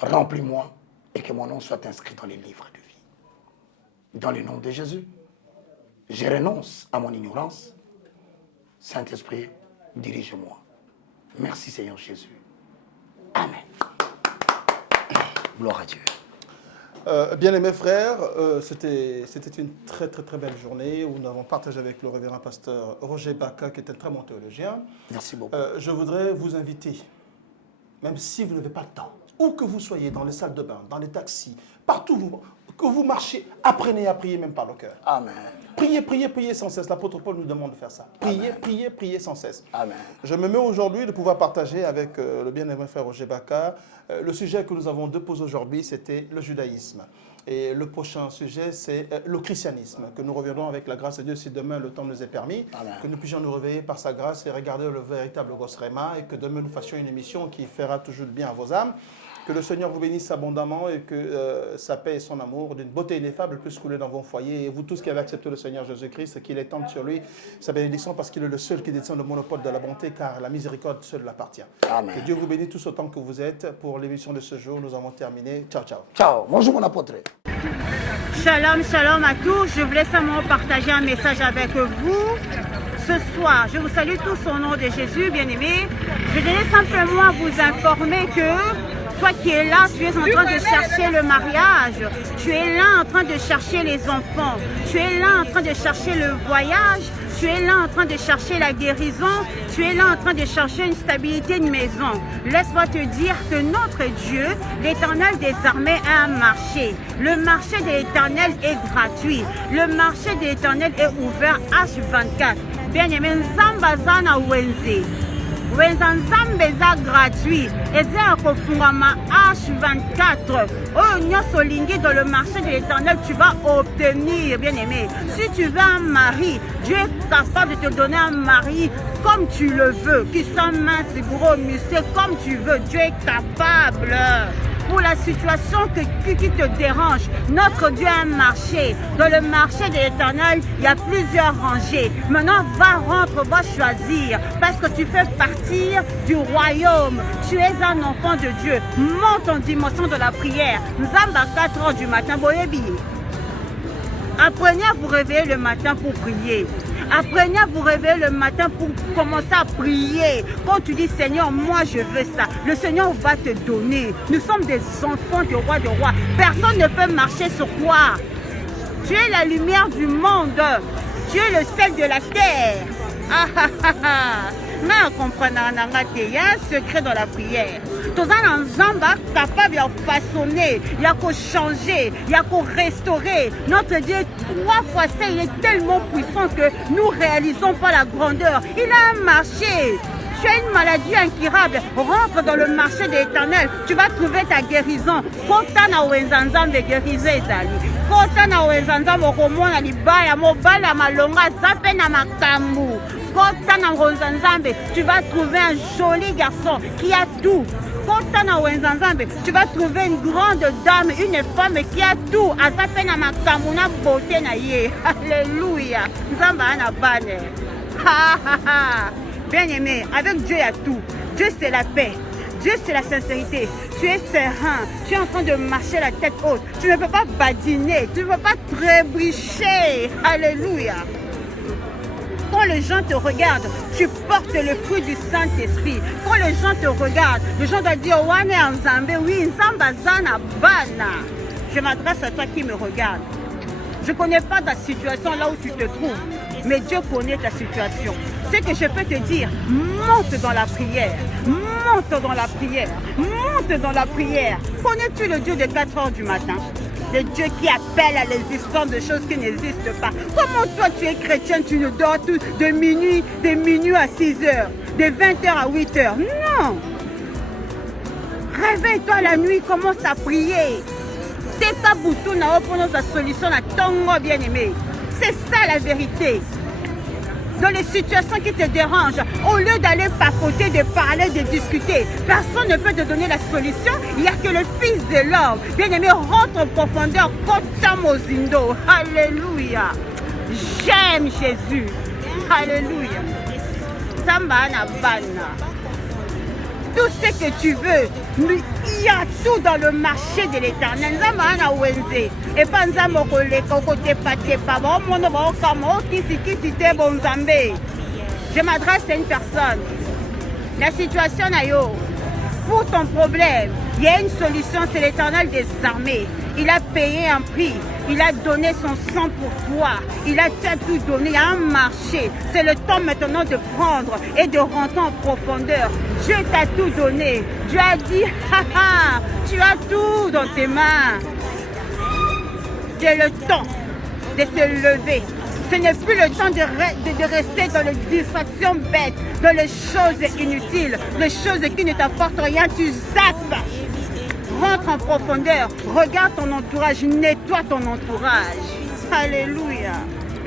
remplis-moi et que mon nom soit inscrit dans les livres de vie. Dans le nom de Jésus, je renonce à mon ignorance. Saint-Esprit, dirige-moi. Merci Seigneur Jésus. Amen. Gloire à Dieu. Bien-aimés frères, c'était une très belle journée où nous avons partagé avec le révérend pasteur Roger Baka, qui est un très bon théologien. Merci beaucoup. Je voudrais vous inviter, même si vous n'avez pas le temps, où que vous soyez, dans les salles de bain, dans les taxis, partout que vous marchez, apprenez à prier même par le cœur. Amen. Priez sans cesse. L'apôtre Paul nous demande de faire ça. Priez sans cesse. Amen. Je me mets aujourd'hui de pouvoir partager avec le bien-aimé frère Roger Baka. Le sujet que nous avons déposé aujourd'hui, c'était le judaïsme. Et le prochain sujet, c'est le christianisme, que nous reviendrons avec la grâce de Dieu si demain le temps nous est permis. Amen. Que nous puissions nous réveiller par sa grâce et regarder le véritable Gosrema, et que demain nous fassions une émission qui fera toujours bien à vos âmes. Que le Seigneur vous bénisse abondamment et que sa paix et son amour, d'une beauté ineffable, puissent couler dans vos foyers. Et vous tous qui avez accepté le Seigneur Jésus-Christ, qu'il étende sur lui sa bénédiction, parce qu'il est le seul qui détient le monopole de la bonté, car la miséricorde seule l'appartient. Amen. Que Dieu vous bénisse tous autant que vous êtes. Pour l'émission de ce jour, nous avons terminé. Ciao, ciao. Ciao. Bonjour mon apôtre. Shalom, shalom à tous. Je voulais simplement partager un message avec vous. Ce soir, je vous salue tous au nom de Jésus, bien-aimés. Je voulais simplement vous informer que toi qui es là, tu es en train de chercher le mariage, tu es là en train de chercher les enfants, tu es là en train de chercher le voyage, tu es là en train de chercher la guérison, tu es là en train de chercher une stabilité de maison. Laisse-moi te dire que notre Dieu, l'Éternel des armées, a un marché. Le marché de l'Éternel est gratuit. Le marché de l'Éternel est ouvert H24. Bien-aimé, Nzambazana Wenze. Nzambe eza gratuit. Eza kofungama H24. Oh, nyonso lingi dans le marché de l'Éternel, tu vas obtenir, bien-aimé. Si tu veux un mari, Dieu est capable de te donner un mari comme tu le veux, qui soit mince, gros, musclé, comme tu veux. Dieu est capable. pour la situation qui te dérange. Notre Dieu a un marché. Dans le marché de l'Éternel, il y a plusieurs rangées. Maintenant, va choisir. Parce que tu fais partir du royaume. Tu es un enfant de Dieu. Monte en dimension de la prière. Nous sommes à 4 h du matin. Apprenez à vous réveiller le matin pour prier. Apprenez à vous réveiller le matin pour commencer à prier. Quand tu dis Seigneur, moi je veux ça, le Seigneur va te donner. Nous sommes des enfants du roi de roi. Personne ne peut marcher sur toi. Tu es la lumière du monde. Tu es le sel de la terre. Mais on comprend, il y a un secret dans la prière. Tous les gens capable de façonner, il y a qu'à changer, il y a qu'à restaurer. Notre Dieu, 3 fois ça, il est tellement puissant que nous ne réalisons pas la grandeur. Il a un marché. Tu as une maladie incurable, rentre dans le marché de l'Éternel, tu vas trouver ta guérison. Kota na wenzanzam de guérison ezali. Kota na wenzanzam okomona libaya mobala malonga zape na makambu. Kota na wenzanzam, tu vas trouver un joli garçon qui a tout. Kota na wenzanzam, tu vas trouver une grande dame, une femme qui a tout. Azape na makambu na beauté na ye. Alléluia. Nzamba ana bane. Ha ha ha. Bien-aimé, avec Dieu il y a tout. Dieu c'est la paix. Dieu c'est la sincérité. Tu es serein. Tu es en train de marcher la tête haute. Tu ne peux pas badiner. Tu ne peux pas trébucher. Alléluia. Quand les gens te regardent, tu portes le fruit du Saint-Esprit. Quand les gens te regardent, les gens doivent dire Wane Nzambe, oui, Nzamba Zana Bana. Je m'adresse à toi qui me regarde. Je ne connais pas ta situation là où tu te trouves, mais Dieu connaît ta situation. Ce que je peux te dire, monte dans la prière, monte dans la prière, monte dans la prière. Connais-tu le Dieu de 4 h du matin? Le Dieu qui appelle à l'existence de choses qui n'existent pas. Comment toi tu es chrétien, tu ne dors tout de minuit à 6 h, de 20 h à 8 h? Non! Réveille-toi la nuit, commence à prier. C'est pas bouton na pour sa solution à ton bien-aimé. C'est ça la vérité. Dans les situations qui te dérangent, au lieu d'aller papoter, de parler, de discuter, personne ne peut te donner la solution. Il n'y a que le Fils de l'homme. Bien-aimé, rentre en profondeur. Kotamozindo. Alléluia. J'aime Jésus. Alléluia. Samba na bana. Tout ce que tu veux, il y a tout dans le marché de l'Éternel. Et pas je m'adresse à une personne. La situation pour ton problème, il y a une solution, c'est l'Éternel des armées. Il a payé un prix. Il a donné son sang pour toi. Il a tout donné. Il y a un marché. C'est le temps maintenant de prendre et de rentrer en profondeur. Dieu t'a tout donné. Dieu a dit, haha, tu as tout dans tes mains. C'est le temps de te lever. Ce n'est plus le temps de rester dans les distractions bêtes, dans les choses inutiles, les choses qui ne t'apportent rien. Tu zappes. Rentre en profondeur, regarde ton entourage, nettoie ton entourage. Alléluia.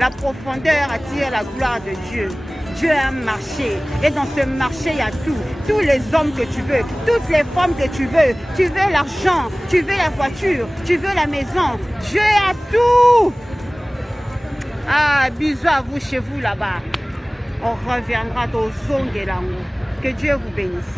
La profondeur attire la gloire de Dieu. Dieu a un marché et dans ce marché il y a tout. Tous les hommes que tu veux, toutes les femmes que tu veux l'argent, tu veux la voiture, tu veux la maison. Dieu a tout. Ah, bisous à vous chez vous là-bas. On reviendra aux zones de l'amour. Que Dieu vous bénisse.